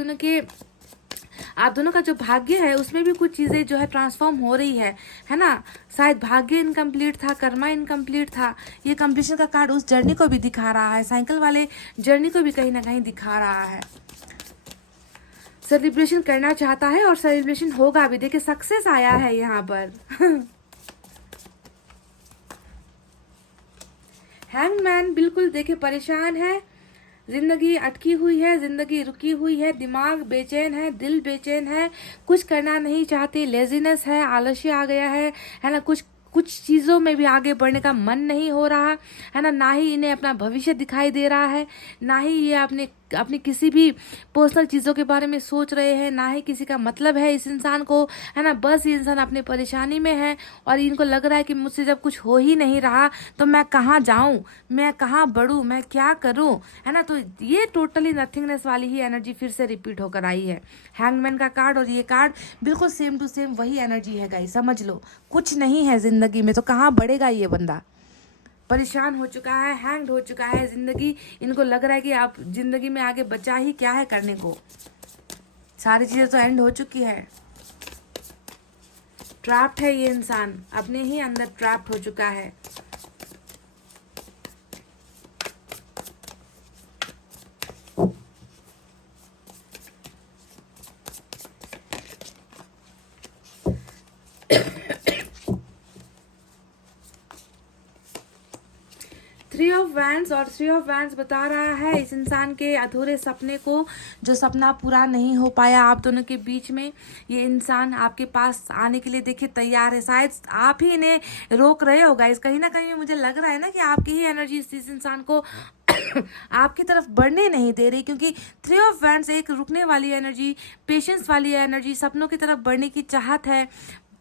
दोनों का जो भाग्य है उसमें भी कुछ चीज़ें जो है ट्रांसफॉर्म हो रही है ना। शायद भाग्य इनकम्प्लीट था, कर्मा इनकम्प्लीट था, ये कंप्लीशन का कार्ड उस जर्नी को भी दिखा रहा है, साइकिल वाले जर्नी को भी कहीं ना कहीं दिखा रहा है। सेलिब्रेशन करना चाहता है और सेलिब्रेशन होगा भी, देखिए सक्सेस आया है यहाँ पर। हैंगमैन बिल्कुल देखिए परेशान है, जिंदगी अटकी हुई है, जिंदगी रुकी हुई है, दिमाग बेचैन है, दिल बेचैन है, कुछ करना नहीं चाहती, लेजीनेस है, आलस्य आ गया है ना, कुछ कुछ चीज़ों में भी आगे बढ़ने का मन नहीं हो रहा है ना ही इन्हें अपना भविष्य दिखाई दे रहा है, ना ही ये अपने अपनी किसी भी पर्सनल चीज़ों के बारे में सोच रहे हैं, ना ही किसी का मतलब है इस इंसान को, है ना। बस ये इंसान अपनी परेशानी में है और इनको लग रहा है कि मुझसे जब कुछ हो ही नहीं रहा तो मैं कहाँ जाऊँ, मैं कहाँ बढ़ूँ, मैं क्या करूँ, है ना। तो ये टोटली नथिंगनेस वाली ही एनर्जी फिर से रिपीट होकर आई है, हैंगमैन का कार्ड। और ये कार्ड बिल्कुल सेम टू सेम वही एनर्जी है गाइस, समझ लो। कुछ नहीं है जिंदगी में तो कहाँ बढ़ेगा ये बंदा, परेशान हो चुका है, हैंग्ड हो चुका है जिंदगी। इनको लग रहा है कि आप जिंदगी में आगे बचा ही क्या है करने को, सारी चीजें तो एंड हो चुकी है। ट्रैप्ड है ये इंसान, अपने ही अंदर ट्रैप्ड हो चुका है। थ्री ऑफ वैंड्स, और थ्री ऑफ वैंड्स बता रहा है इस इंसान के अधूरे सपने को, जो सपना पूरा नहीं हो पाया आप दोनों के बीच में, ये इंसान आपके पास आने के लिए देखिए तैयार है। शायद आप ही इन्हें रोक रहे हो गाइस, कहीं ना कहीं मुझे लग रहा है ना कि आपकी ही एनर्जी इस इंसान को आपकी तरफ बढ़ने नहीं दे रही, क्योंकि थ्री ऑफ वैंड्स एक रुकने वाली एनर्जी, पेशेंस वाली एनर्जी, सपनों की तरफ बढ़ने की चाहत है,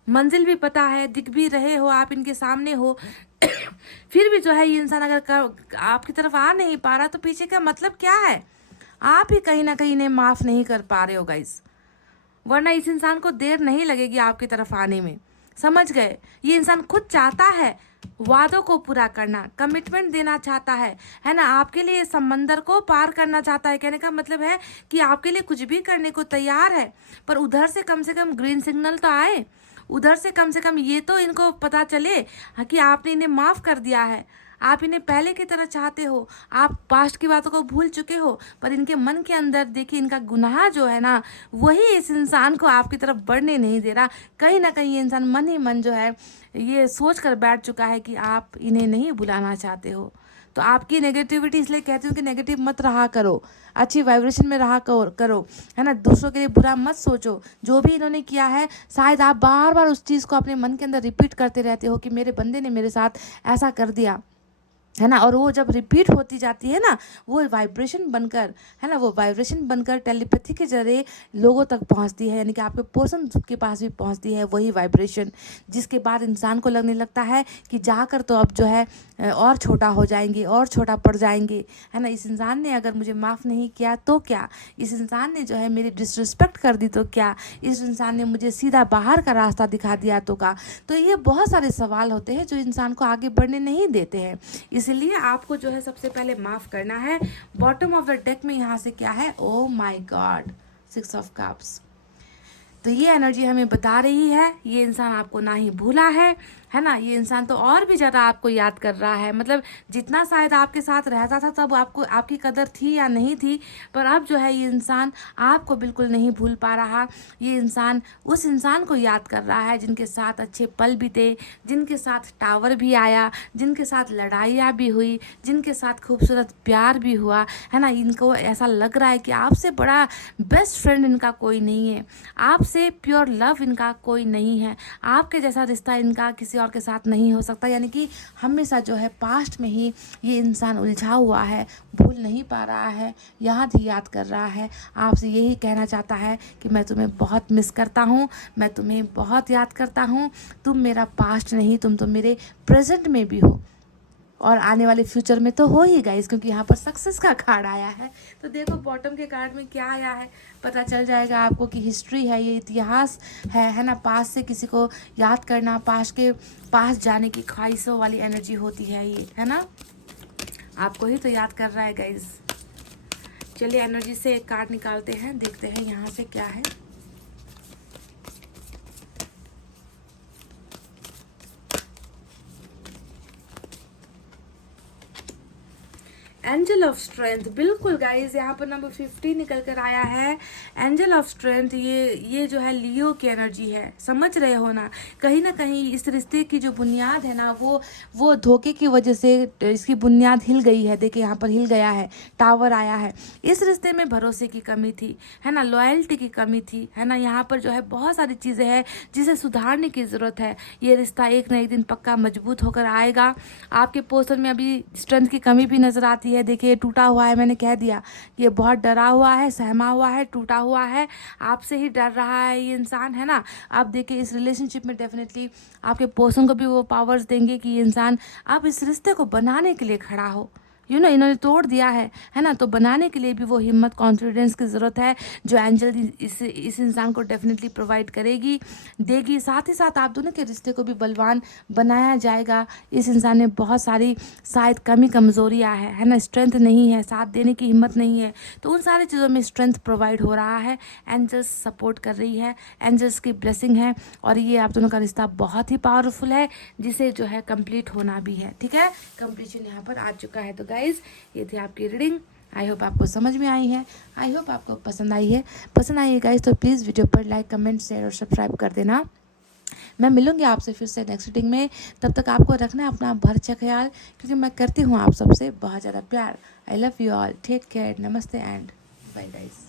मंजिल भी पता है, दिख भी रहे हो, आप इनके सामने हो फिर भी जो है ये इंसान अगर आपकी तरफ आ नहीं पा रहा तो पीछे का मतलब क्या है, आप ही कहीं ना कहीं इन्हें माफ नहीं कर पा रहे हो गाइस। वरना इस इंसान को देर नहीं लगेगी आपकी तरफ आने में, समझ गए। ये इंसान खुद चाहता है वादों को पूरा करना, कमिटमेंट देना चाहता है ना, आपके लिए समंदर को पार करना चाहता है। कहने का मतलब है कि आपके लिए कुछ भी करने को तैयार है, पर उधर से कम ग्रीन सिग्नल तो आए, उधर से कम ये तो इनको पता चले कि आपने इन्हें माफ कर दिया है, आप इन्हें पहले की तरह चाहते हो, आप पास्ट की बातों को भूल चुके हो। पर इनके मन के अंदर देखिए इनका गुनाह जो है ना, वही इस इंसान को आपकी तरफ बढ़ने नहीं दे रहा। कहीं ना कहीं ये इंसान मन ही मन जो है ये सोच कर बैठ चुका है कि आप इन्हें नहीं बुलाना चाहते हो। तो आपकी नेगेटिविटी, इसलिए कहती हूँ कि नेगेटिव मत रहा करो, अच्छी वाइब्रेशन में रहा करो, है ना। दूसरों के लिए बुरा मत सोचो। जो भी इन्होंने किया है, शायद आप बार बार उस चीज़ को अपने मन के अंदर रिपीट करते रहते हो कि मेरे बंदे ने मेरे साथ ऐसा कर दिया, है ना। और वो जब रिपीट होती जाती है ना, वो वाइब्रेशन बनकर, है ना, वो वाइब्रेशन बनकर टेलीपैथी के जरिए लोगों तक पहुंचती है, यानी कि आपके पर्सन के पास भी पहुंचती है वही वाइब्रेशन, जिसके बाद इंसान को लगने लगता है कि जाकर तो अब जो है और छोटा हो जाएंगे, और छोटा पड़ जाएंगे, है ना। इस इंसान ने अगर मुझे माफ़ नहीं किया तो क्या, इस इंसान ने जो है मेरी डिसरिस्पेक्ट कर दी तो क्या, इस इंसान ने मुझे सीधा बाहर का रास्ता दिखा दिया तो क्या। तो ये बहुत सारे सवाल होते हैं जो इंसान को आगे बढ़ने नहीं देते हैं। इसलिए आपको जो है सबसे पहले माफ करना है। बॉटम ऑफ द डेक में यहाँ से क्या है, oh my God, 6 of cups. तो ये एनर्जी हमें बता रही है ये इंसान आपको ना ही भूला है ना, ये इंसान तो और भी ज़्यादा आपको याद कर रहा है। मतलब जितना शायद आपके साथ रहता था तब आपको आपकी कदर थी या नहीं थी, पर अब जो है ये इंसान आपको बिल्कुल नहीं भूल पा रहा। ये इंसान उस इंसान को याद कर रहा है जिनके साथ अच्छे पल बीते, जिनके साथ टावर भी आया, जिनके साथ लड़ाइयाँ भी हुई, जिनके साथ खूबसूरत प्यार भी हुआ, है ना। इनको ऐसा लग रहा है कि आपसे बड़ा बेस्ट फ्रेंड इनका कोई नहीं है, आपसे प्योर लव इनका कोई नहीं है, आपके जैसा रिश्ता इनका किसी और के साथ नहीं हो सकता। यानी कि हमेशा जो है पास्ट में ही ये इंसान उलझा हुआ है, भूल नहीं पा रहा है, याद ही याद कर रहा है। आपसे यही कहना चाहता है कि मैं तुम्हें बहुत मिस करता हूँ, मैं तुम्हें बहुत याद करता हूँ, तुम मेरा पास्ट नहीं, तुम तो मेरे प्रेजेंट में भी हो और आने वाले फ्यूचर में तो हो ही गाइस, क्योंकि यहाँ पर सक्सेस का कार्ड आया है। तो देखो बॉटम के कार्ड में क्या आया है, पता चल जाएगा आपको कि हिस्ट्री है, ये इतिहास है ना। पास से किसी को याद करना, पास के पास जाने की ख्वाहिशों वाली एनर्जी होती है ये, है ना। आपको ही तो याद कर रहा है गाइस। चलिए एनर्जी से एक कार्ड निकालते हैं, देखते हैं यहाँ से क्या है। एंजल ऑफ स्ट्रेंथ, बिल्कुल गाइज, यहाँ पर नंबर 50 निकल कर आया है। एंजल ऑफ स्ट्रेंथ, ये जो है लियो की एनर्जी है, समझ रहे हो ना कहीं इस रिश्ते की जो बुनियाद है ना, वो धोखे की वजह से इसकी बुनियाद हिल गई है। देखिए यहाँ पर हिल गया है, टावर आया है। इस रिश्ते में भरोसे की कमी थी, है ना, लॉयल्टी की कमी थी, है ना। यहाँ पर जो है बहुत सारी चीज़ें हैं जिसे सुधारने की ज़रूरत है। ये रिश्ता एक ना एक दिन पक्का मजबूत होकर आएगा। आपके पर्सन में अभी स्ट्रेंथ की कमी भी नज़र आती है। देखिए टूटा हुआ है, मैंने कह दिया, ये बहुत डरा हुआ है, सहमा हुआ है, टूटा हुआ है, आपसे ही डर रहा है ये इंसान, है ना। आप देखिए इस रिलेशनशिप में डेफिनेटली आपके पर्सन को भी वो पावर्स देंगे कि ये इंसान आप इस रिश्ते को बनाने के लिए खड़ा हो। इन्होंने तोड़ दिया है ना, तो बनाने के लिए भी वो हिम्मत, कॉन्फिडेंस की ज़रूरत है जो एंजल इस इंसान को डेफिनेटली प्रोवाइड देगी। साथ ही साथ आप दोनों के रिश्ते को भी बलवान बनाया जाएगा। इस इंसान में बहुत सारी शायद कमी कमज़ोरियाँ है ना, स्ट्रेंथ नहीं है, साथ देने की हिम्मत नहीं है, तो उन सारी चीज़ों में स्ट्रेंथ प्रोवाइड हो रहा है। एंजल्स सपोर्ट कर रही है, एंजल्स की ब्लेसिंग है, और ये आप दोनों का रिश्ता बहुत ही पावरफुल है जिसे जो है कंप्लीट होना भी है। ठीक है, कंप्लीशन यहाँ पर आ चुका है। तो गाइज ये थी आपकी रीडिंग। आई होप आपको समझ में आई है, आई होप आपको पसंद आई है गाइज। तो प्लीज़ वीडियो पर लाइक, कमेंट, शेयर और सब्सक्राइब कर देना। मैं मिलूंगी आपसे फिर से नेक्स्ट रीडिंग में। तब तक आपको रखना है अपना भरचा ख्याल, क्योंकि मैं करती हूँ आप सबसे बहुत ज़्यादा प्यार। I love you all, take care, नमस्ते एंड बाय गाइज।